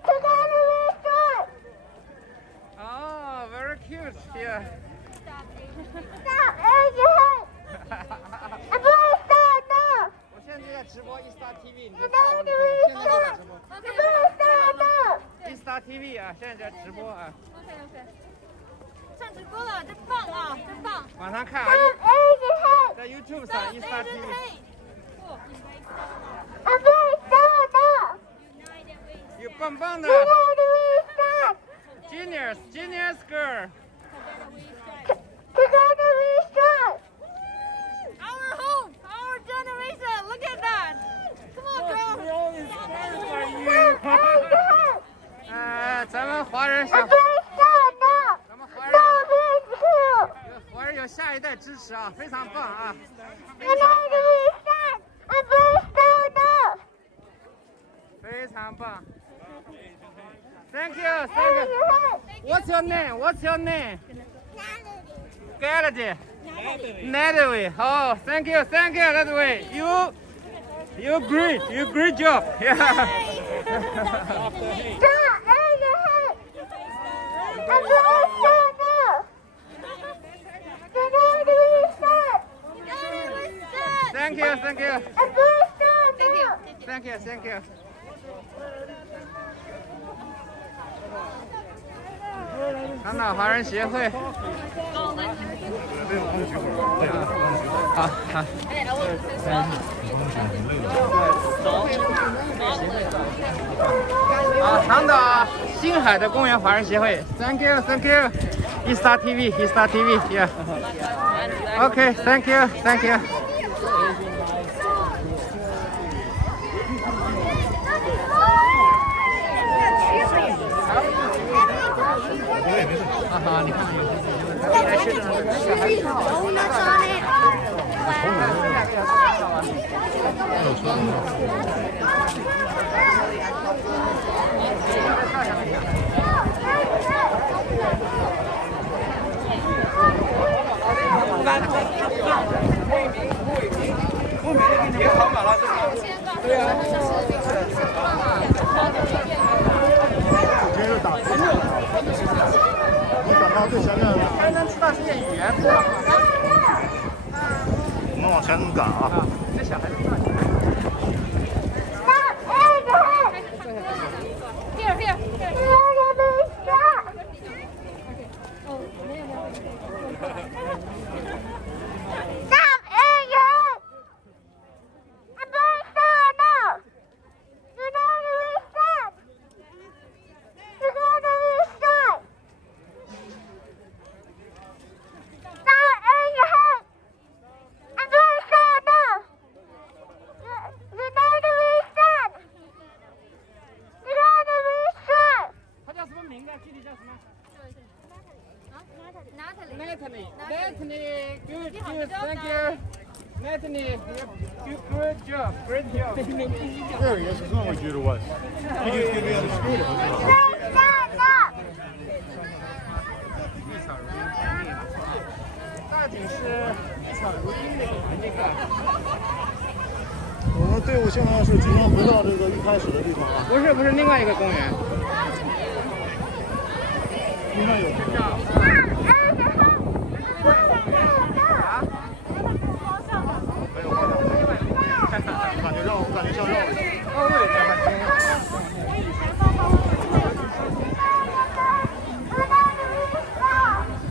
Together we stand. Oh, very cute, yeah. Stop Asian hate. Embrace stand up. 现在在直播1star TV， 你在现在在直播。1star TV 啊，现在在直播啊。OK。上直播了，真棒啊，真棒！晚上看啊，在 YouTube 上1star TV。棒棒的 Genius girl. Together we strive. Our hope, our generation. Look at that. Come on, girls. 咱们华人想，咱们华人有下一代支持啊，非常棒啊！非常棒。Thank you. What's your name? Natalie. Oh, thank you. Natalie. You great job. Yeah. Thank you.长岛华人协会。好。好，长岛星海的公园华人协会 ，Thank you. Star TV, yeah. Okay, thank you. 好，你看填好满了，对啊。今日打出来了，你转到最前面了。还能知道这些语言。我们往前赶啊！这小孩子知道。Here. Natalie, good, thank you. Natalie, good job, great job. There he is, as long as you was. He just get me on the scooter. 大井是一场如一那个这个。我们队伍现在是即将回到这个一开始的地方啊。不是另外一个公园。应该有。感觉像绕一样。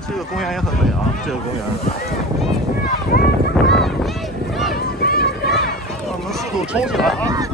这个公园也很美啊，这个公园。让我们速度冲起来啊！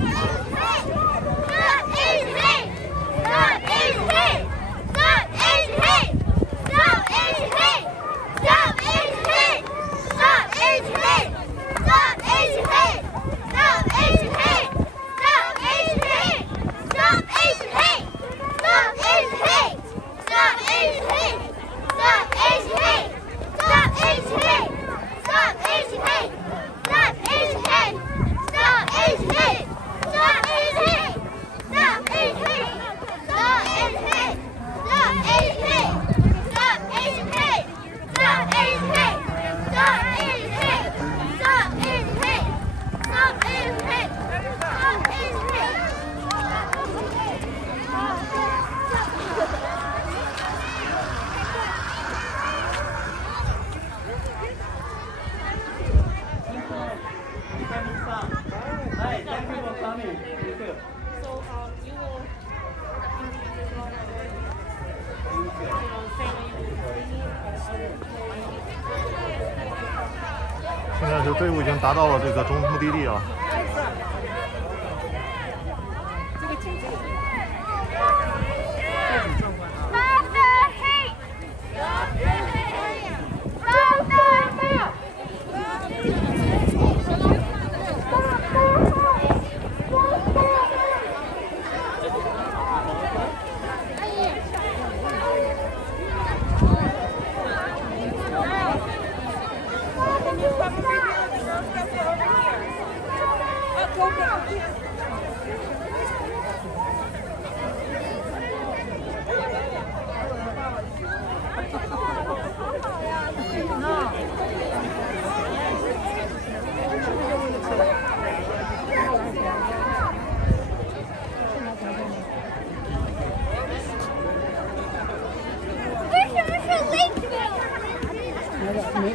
现在是队伍已经达到了这个目的地啊。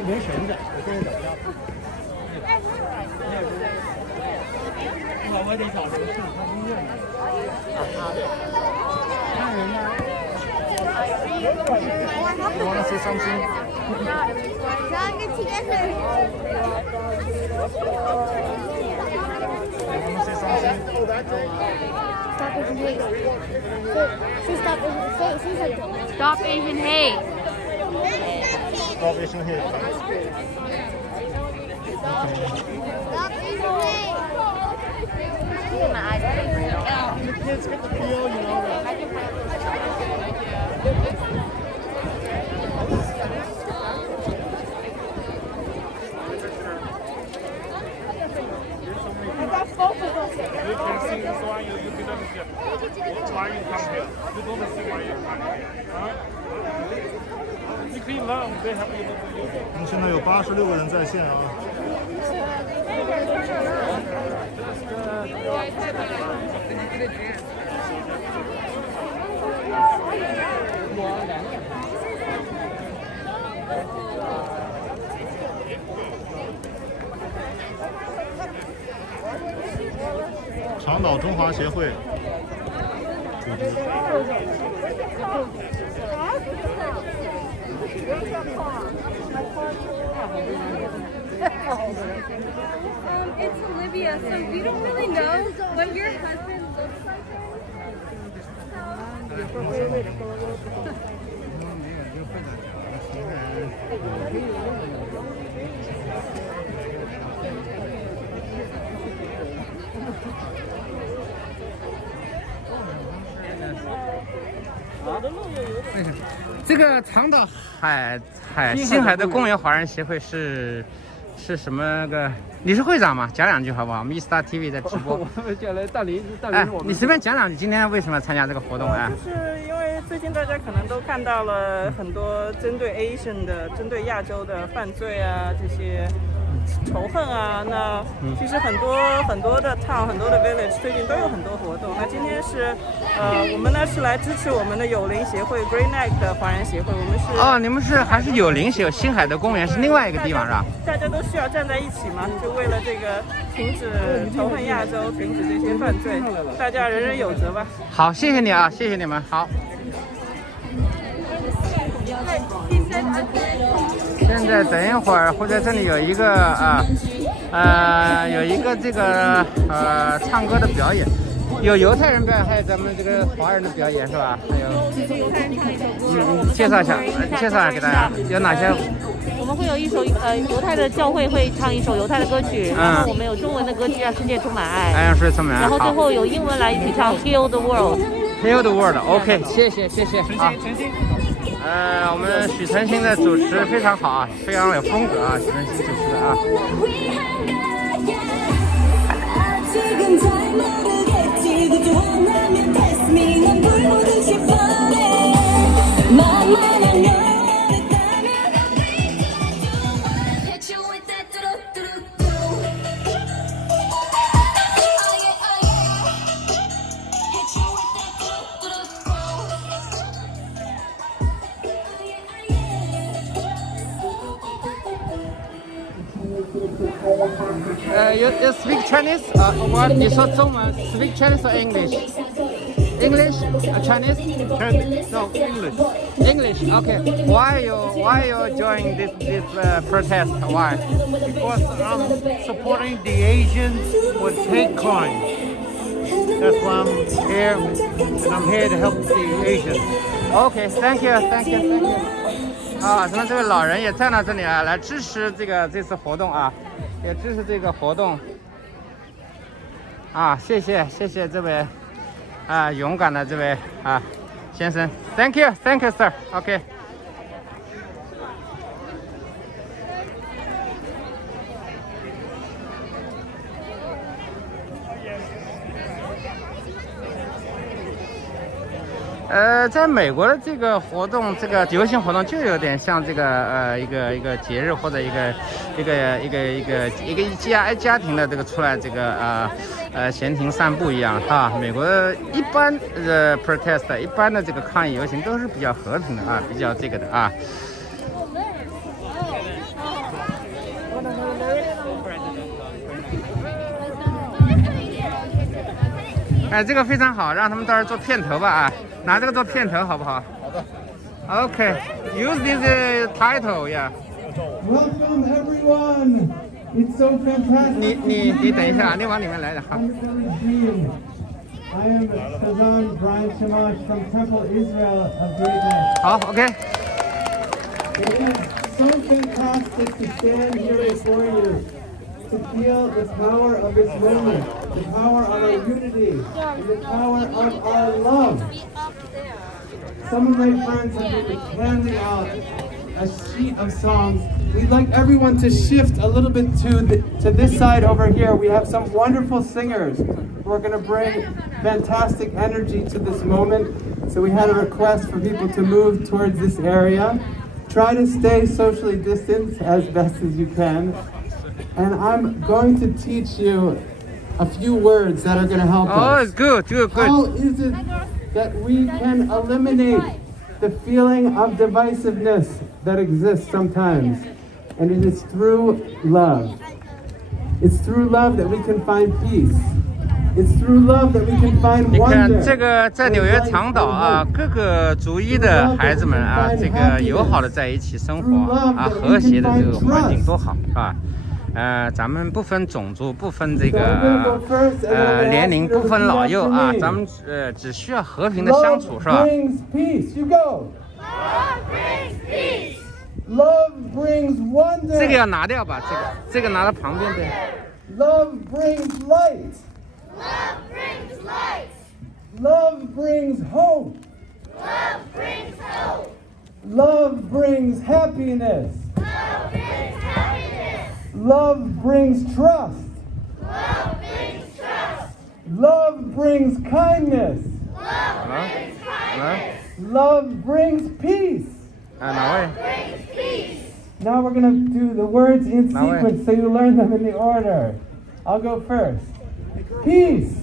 没绳子，我现在找不到。我得找这个是他医院的。看人家。You wanna say something? Stop Asian hate. Stop Asian hate. The kids get the feel, you know. I got both of them. You can see this one, you can understand. Why you come here? You don't see why you come here. Huh? You can learn, they have you. 我们现在有86个人在线啊。长岛中华协会It's Olivia, so we don't really know what your husband looks like. 这个长岛星海的公园华人协会是什么个？你是会长吗？讲两句好不好？我们E-Star TV 在直播。叫来大林哎，你随便讲两句，今天为什么参加这个活动啊？就是因为最近大家可能都看到了很多针对 Asian 的、针对亚洲的犯罪啊，这些仇恨啊。那其实很多的 town、很多的 village 最近都有很多活动。那今天是我们呢是来支持我们的友邻协会 Great Neck 的华人协会。我们是你们是还是友邻协会？星海的公园是另外一个地方是吧？大家都需要站在一起嘛，就为了这个停止仇恨亚洲，停止这些犯罪，大家人人有责吧。好，谢谢你啊，谢谢你们，好。现在等一会儿会在这里有一个有一个这个唱歌的表演，有犹太人表演，还有咱们这个华人的表演是吧？还有介绍一下给大家有哪些？我们会有一首犹太的教会会唱一首犹太的歌曲，然后我们有中文的歌曲让世界充满爱，让世界充满爱，然后最后有英文来一起唱 Heal the World。Heal the World，OK， 谢谢啊。我们许晨星的主持非常好啊，非常有风格啊，许晨星主持的啊。You speak Chinese? What? 你说中文 ？Speak Chinese or English? English? Chinese? Chinese? No, English. English. Okay. Why you join this protest? Why? Because I'm supporting the Asians with hate crime. That's why I'm here, and I'm here to help the Asians. Okay. Thank you. 啊，咱们这位老人也站到这里啊，来支持这次活动啊。也支持这个活动啊！谢谢这位勇敢的这位先生 ，Thank you sir， OK。在美国的这个活动，这个游行活动就有点像这个一个节日或者一家庭的这个出来这个闲庭散步一样哈。美国一般的 protest 一般的这个抗议游行都是比较和平的啊，比较这个的啊。哎，这个非常好，让他们到时候做片头吧啊，拿这个做片头好不好？好的。Okay, use this title, yeah. Welcome everyone. It's so fantastic. 你等一下，你往里面来点哈。I am Shazam Brian Shamash from Temple Israel of Greatness. 好 ，OK。 It is so fantastic to stand here before you, to feel the power of this moment, the power of our unity, and the power of our love. Some of my friends have been handing out a sheet of songs. We'd like everyone to shift a little bit to this side over here. We have some wonderful singers who are going to bring fantastic energy to this moment. So we had a request for people to move towards this area. Try to stay socially distanced as best as you can. And I'm going to teach you a few words that are going to help us. Oh, it's good. How is it that we can eliminate the feeling of divisiveness that exists sometimes? And it is through love. It's through love that we can find peace. It's through love that we can find 你看 wonder. 这个在纽约长岛啊，各个族裔的孩子们啊，这个友好的在一起生活啊，和谐的这个环境多好，是吧？咱们不分种族，不分这个年龄，不分老幼啊，咱们只需要和平的相处，是吧？ Love brings peace. You go. Love brings wonder. 这个要拿掉吧，这个拿到旁边对。 Love brings light. Love brings light. Love brings hope. Love brings hope. Love brings happiness. Love brings happiness. Love brings trust. Love brings trust. Love brings kindness. Love brings kindness. Love brings peace. Love brings peace. Now we're going to do the words in sequence so you learn them in the order. I'll go first. Peace.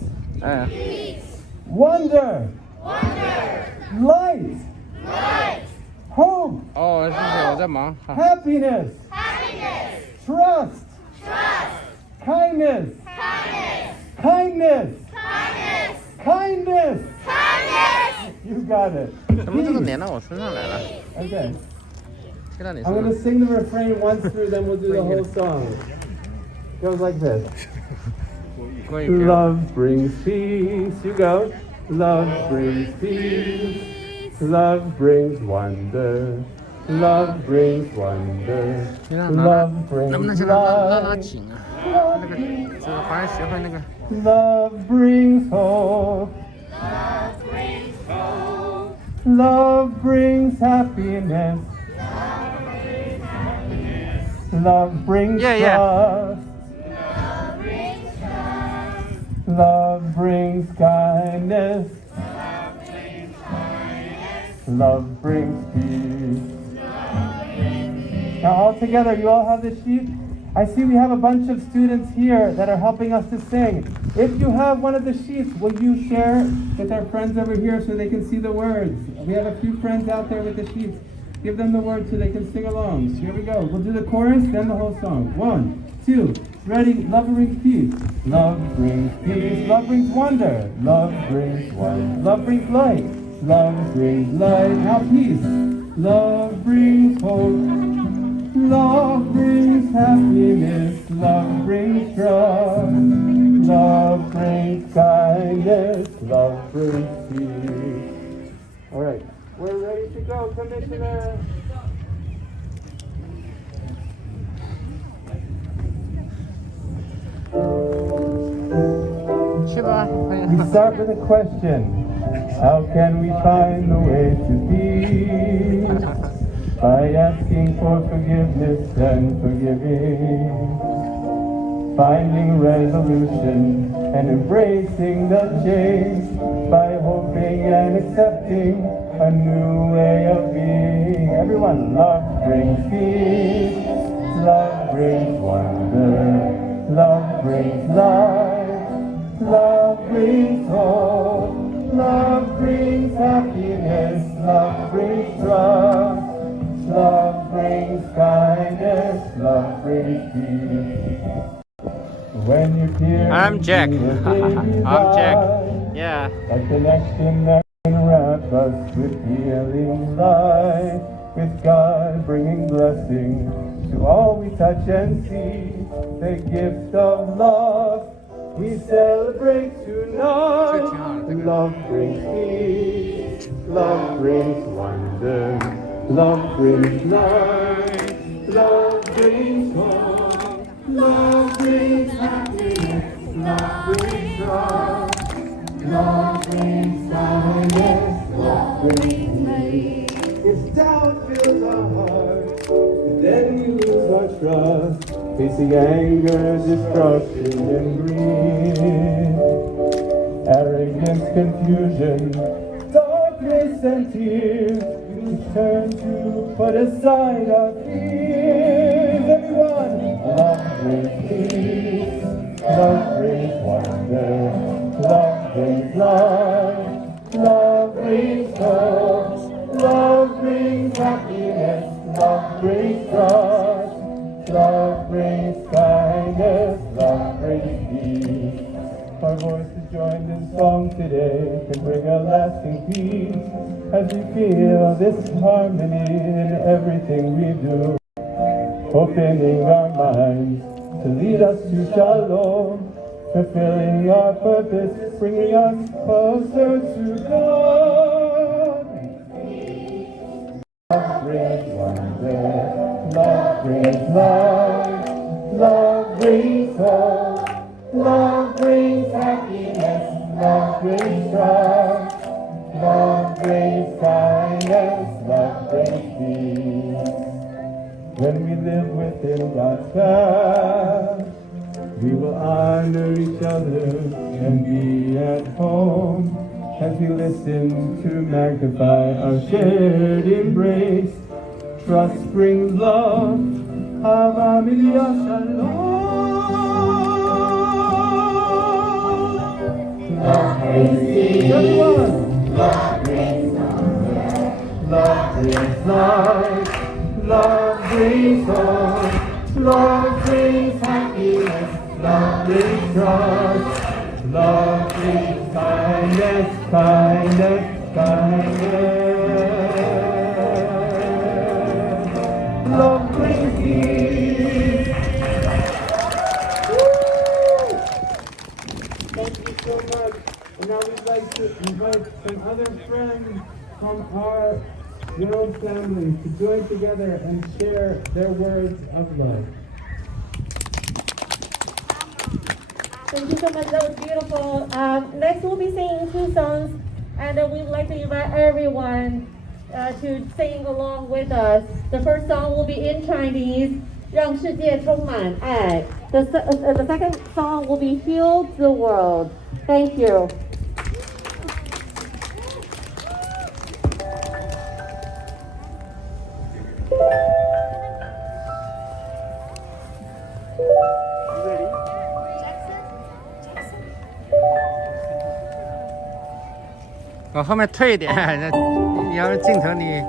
Peace. Wonder. Wonder. Light. Light. Hope. 哦，谢谢，我在忙。 Happiness. Happiness. Trust. Trust. Kindness. Kindness. Kindness. Kindness. Kindness. Kindness. You got it. 怎么这个连到我身上来了？ Okay. 贴到你 I'm 身 going 上 to。sing the refrain once through, then we'll do the whole song. It goes like this. Love brings peace. You go. Love brings peace. Love brings wonder. Love brings wonder. Love brings 能不能先拉 love. 紧啊？那个这个华人协会那个。 Love brings hope. Love brings hope. Love brings happiness. Love brings trust. Love brings trust. Love brings kindness. Love brings peace. Now all together, you all have the sheet? I see we have a bunch of students here that are helping us to sing. If you have one of the sheets, will you share with our friends over here so they can see the words? We have a few friends out there with the sheets. Give them the words so they can sing along. Here we go. We'll do the chorus, then the whole song. 1, 2, ready? Love brings peace. Love brings peace. Love brings wonder. Love brings wonder. Love brings light. Love brings light. Now peace. Love brings hope. Love brings happiness. Love brings trust. Love brings kindness. Love brings peace. All right. We're ready to go, Commissioner. We start with a question. How can we find the way to peace? By asking for forgiveness and forgiving. Finding resolution and embracing the change. By hoping and accepting a new way of being. Everyone, love brings peace. Love brings wonder. Love brings life. Love brings hope. Love brings happiness. Love brings trust. Love brings kindness. Love brings peace. When your tears I'm Jack. I'm Jack. Yeah. 的。 A connection that can wrap us with healing light, with God bringing blessing to all we touch and see. The gift of love we celebrate tonight. Love brings peace, love brings wonder, love brings light, love brings hope, love brings happiness, love brings trust, love brings kindness, love brings peace. If doubt fills our hearts, then we lose our trust, facing anger, destruction, and greed. Arrogance, confusion, darkness, and tears, we turn to put aside our fears. Everyone, love brings peace, love brings wonder, love brings life, love brings hope, love brings happiness, love brings trust, love brings kindness, love brings peace. Our voices joined in song today can bring a lasting peace as we feel this harmony in everything we do. Opening our minds to lead us to shalom, fulfilling our purpose, bringing us closer to God. Love brings wonder, love brings life, love brings hope, love brings happiness, love brings trust, love brings kindness, love brings peace. When we live within God's path, we will honor each other and be at home as we listen to magnify our shared embrace. Trust brings love, Hava Milia Shalom. Love brings peace, everyone. Love brings wonder, love brings life, love brings hope, love brings happiness, love brings trust, love brings kindness, kindness, kindness. Love brings peace. Woo! Thank you so much. And now we'd like to invite some other friends from our Jerome family to join together and share their words of love. Thank you so much. That was beautiful. Next, we'll be singing 2 songs, and we'd like to invite everyone to sing along with us. The first song will be in Chinese, 让世界充满爱. The second song will be Heal the World. Thank you. Jackson. 往后面退一点，你要是镜头你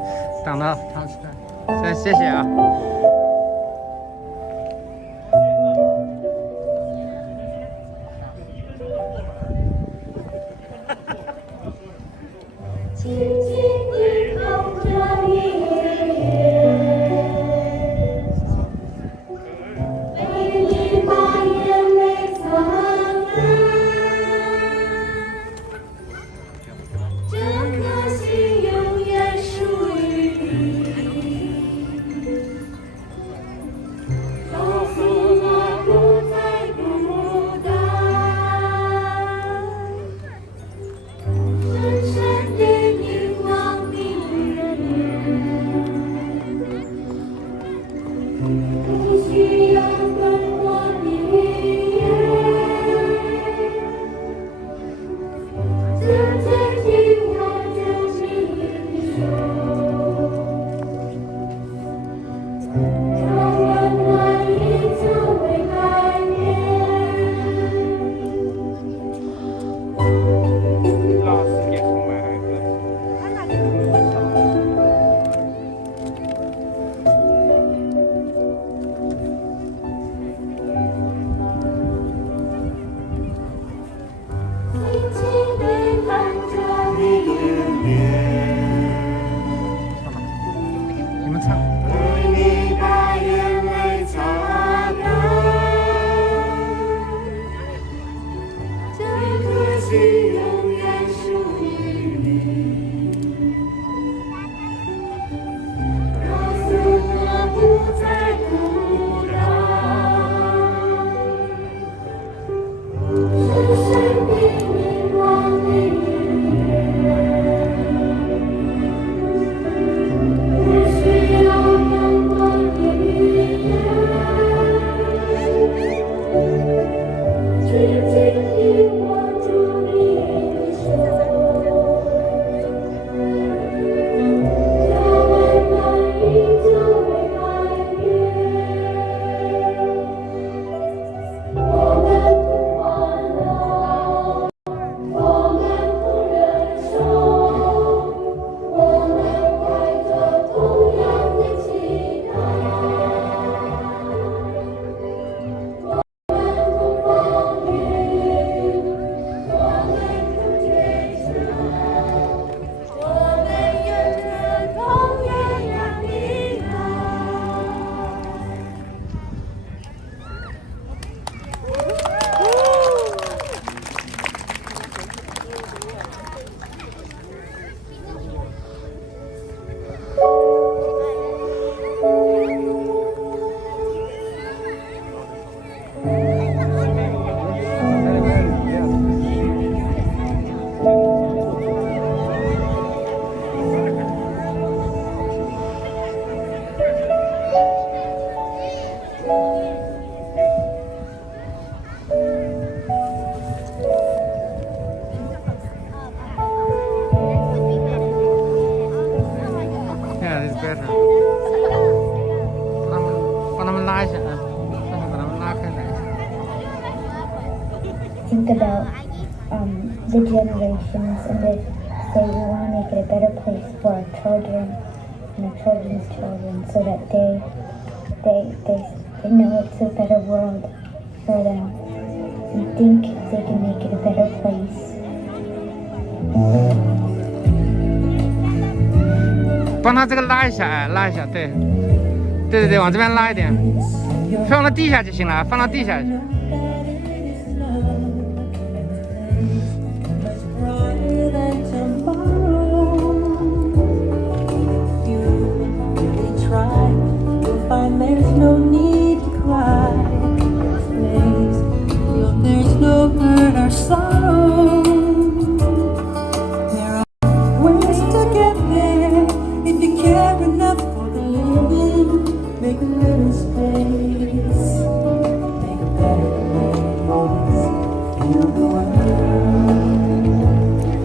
挡到他吃饭。谢谢啊。the generations and to say we want to make it a better place for our children and our children's children so that they know it's a better world for them and think they can make it a better place. 帮他这个拉一下，哎，拉一下，对，对对对，往这边拉一点，放到地下就行了，放到地下就行。There's no need to cry. There's no hurt or sorrow. There are ways to get there if you care enough for the living. Make a little space. Make a better place. Heal the world.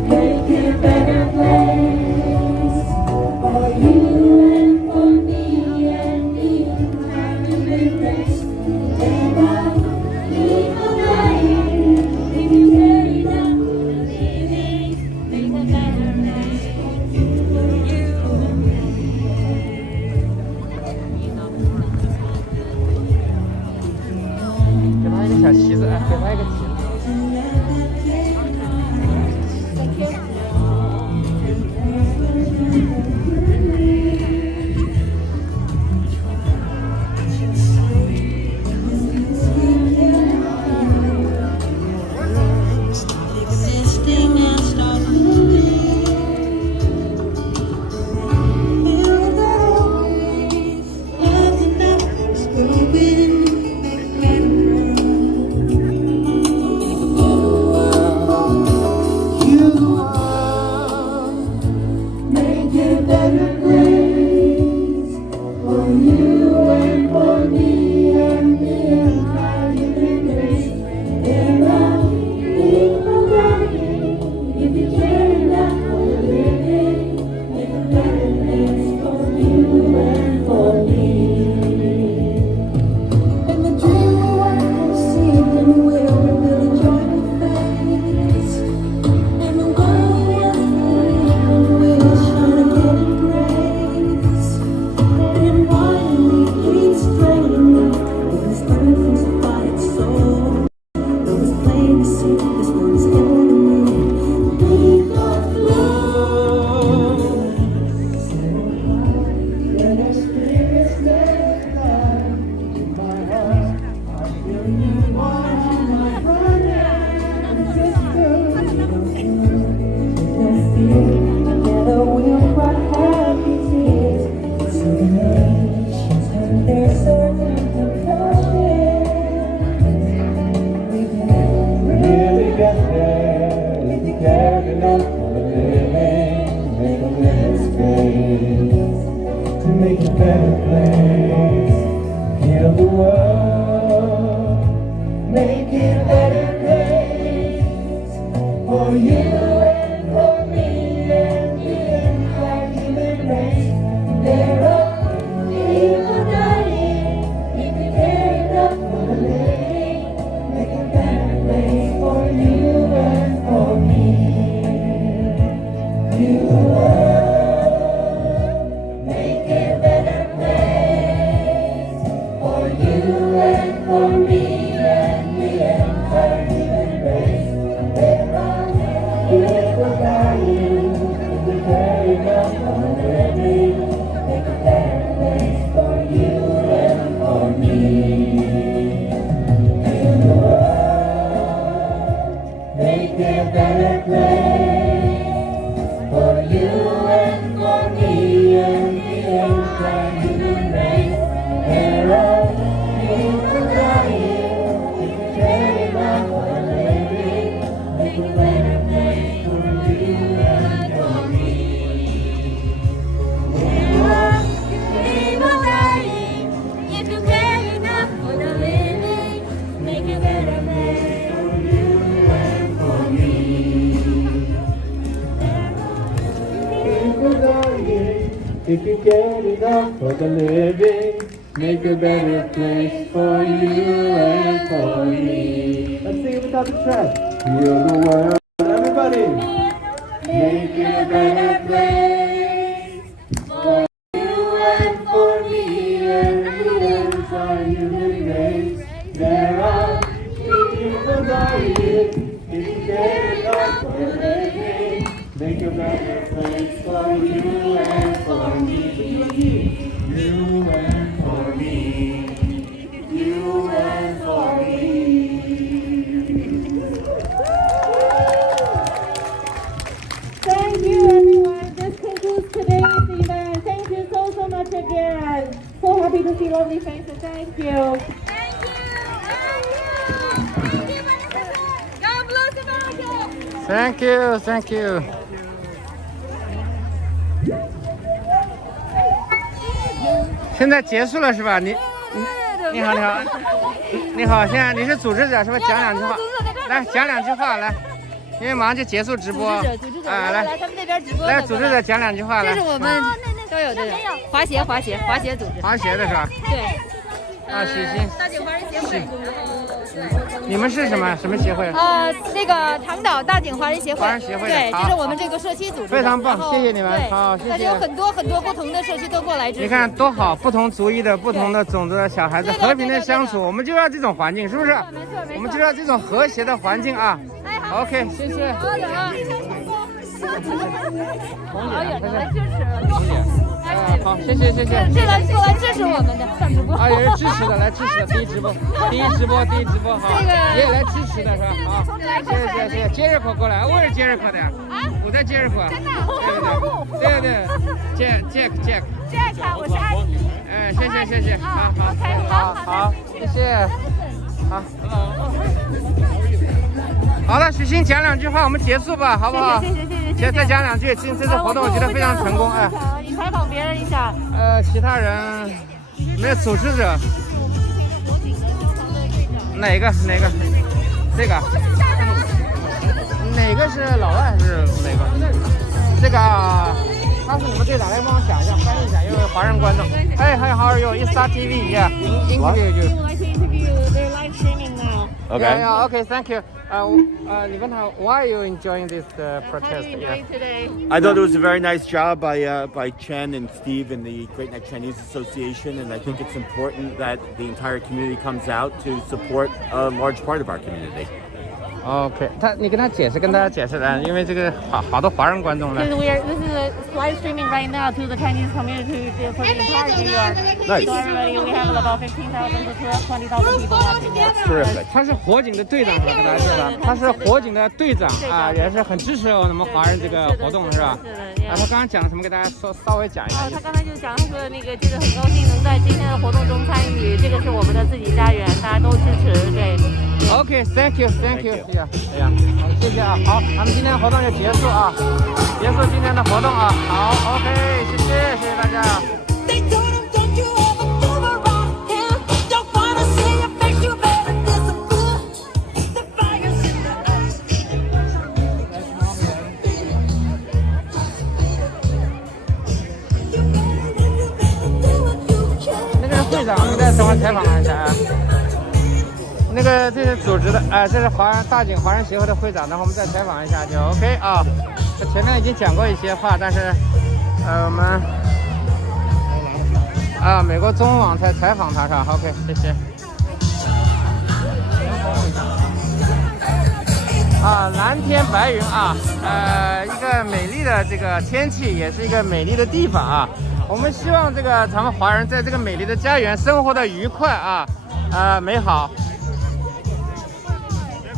Make it a better place for you and for me and me. Make a better place, heal the world, make it a better place for you and for me and the entire human race. There are people dying, if you care enough for the living, make a better place for you and for me. You are. If you get enough for the living, make a better place for you and for me. Let's sing it without the track. Heal the world, everybody. everybody. Make it a better place for you and for me and the entire human race. There are people dying in chaos for living. Make a better place for you and for me. You and for me. You and for me. Thank you, everyone. This concludes today's event. Thank you so much again. So happy to see lovely faces. Thank you. God bless America. Thank you, thank you. 现在结束了是吧？你好，你好，现在你是组织者是吧？讲两句话，来讲两句话来，因为马上就结束直播。组织者，来他们那边直播。来，组织者讲两句话来。这是我们都有这个滑鞋组织。滑鞋的是吧？对。啊，喜新。大井华人协会。你们是什么协会？那个长岛大井华人协会。华人协会。对，这是我们这个社区组织。非常棒，谢谢你们。好，谢谢。大家有很多不同的社区都过来支持。你看多好，不同族裔的、不同的种族的小孩子和平的相处，我们就要这种环境，是不是？没错。我们就要这种和谐的环境啊。OK， 谢谢。好远的来支持。好，谢谢。这来过来支持我们的上直播。啊，有人支持的，来支持的，第一直播，好，也有来支持的是吧？好，谢谢，杰瑞克过来，我也是杰瑞克的呀，我在杰瑞克，真的？对，Jack，我是安妮。谢谢，好，谢谢，好。好了，许昕讲两句话，我们结束吧，好不好？谢谢。再讲两句，这次活动我觉得非常成功，哎。你采访别人一下。其他人没有组织者。哪个？这个？哪个是老外还是哪个？这个他是你们队长，来帮我讲一下，翻译一下，因为华人观众。哎，How are you? It's Star TV. Yeah, interview you. They're live streaming now. Okay, thank you. 你问他 why are you enjoying this protest? I thought it was a very nice job by Chen and Steve and the Great Neck Chinese Association, and I think it's important that the entire community comes out to support a large part of our community. OK， 你跟大家解释因为这个好多华人观众呢。This is live streaming right now to the Chinese community for the entire New York. Nice. So everybody, we have about 15,000 to 20,000 people watching. Terrific. 他是火警的队长，跟大家说的，他是火警的队长啊，也是很支持我们华人这个活动，是吧？他刚刚讲了什么？给大家稍微讲一下。他刚才就讲，他说就是很高兴能在今天的活动中参与，这个是我们的自己家园，大家都支持，对。OK，Thank you。哎呀，好，谢谢啊，好，咱们今天的活动就结束啊，结束今天的活动啊，好 ，OK， 谢谢大家。那个是会长，我们再等会采访他一下啊。这是组织的，这是大井华人协会的会长，然后我们再采访一下就 OK 啊。他前面已经讲过一些话，但是我们美国中文网才采访他是吧 ？OK， 谢谢。蓝天白云啊，一个美丽的这个天气，也是一个美丽的地方啊。我们希望咱们华人在这个美丽的家园生活的愉快啊，美好。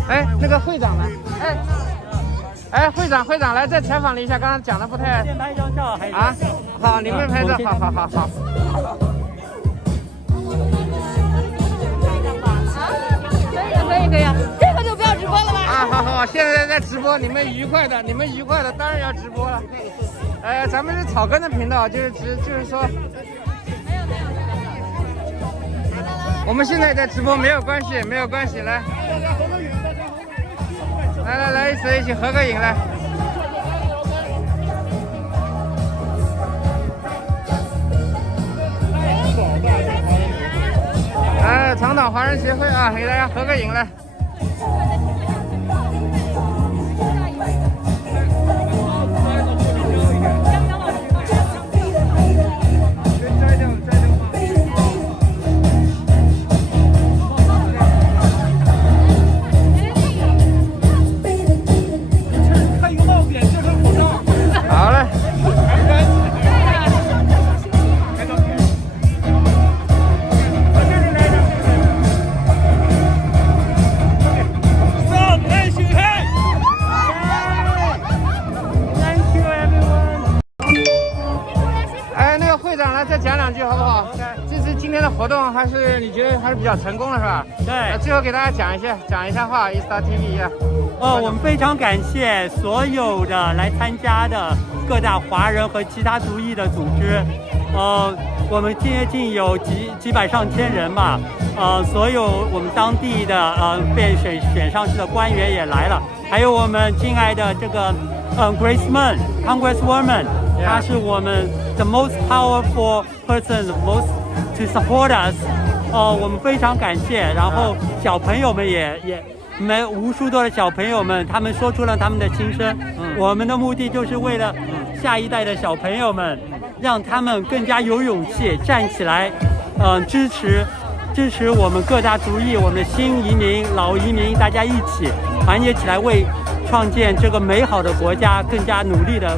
哎，那个会长呢？会长来再采访了一下，刚刚讲的不太。先拍张照还是？啊，好，你们拍照，好。可以，这个就不要直播了吧？好，现在在直播，你们愉快的，当然要直播了。咱们是草根的频道，就是说。我们现在在直播，没有关系，来。来，一起合个影来。长岛华人协会啊，给大家合个影来。哎，那个会长来再讲2句好不好？这次今天的活动还是你觉得还是比较成功的是吧？对。最后给大家讲一下话，Star TV 呀。我们非常感谢所有的来参加的各大华人和其他族裔的组织。我们接近有几百上千人吧。所有我们当地的被选上去的官员也来了，还有我们敬爱的这个Graceman Congresswoman， 她是我们 the most powerful person most to support us。我们非常感谢。然后小朋友们也无数多的小朋友们，他们说出了他们的心声。我们的目的就是为了下一代的小朋友们，让他们更加有勇气站起来，支持我们各大族裔，我们的新移民、老移民，大家一起团结起来，为创建这个美好的国家更加努力的。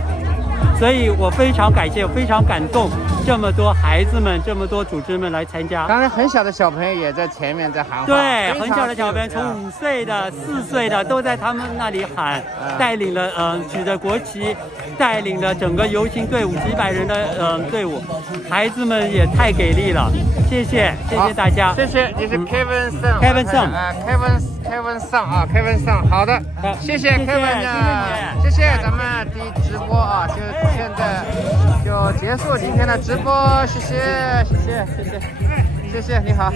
所以我非常感谢，非常感动，这么多孩子们，这么多组织们来参加。当然，很小的小朋友也在前面在喊话。对，很小的小朋友，从5岁的、4岁的都在他们那里喊，带领了举着国旗，带领了整个游行队伍几百人的队伍，孩子们也太给力了，谢谢大家，谢谢。你是 Kevin Song， Kevin Song 啊 ，Kevin Song， 好的，谢谢 Kevin 啊，谢谢咱们第一直播啊，就现在就结束今天的直播，谢谢，你好，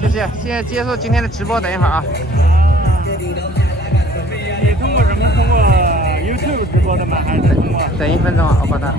谢谢，现在结束今天的直播，等一会儿啊。你通过什么？通过 YouTube 直播的吗？还是通过？等1分钟啊，我把它。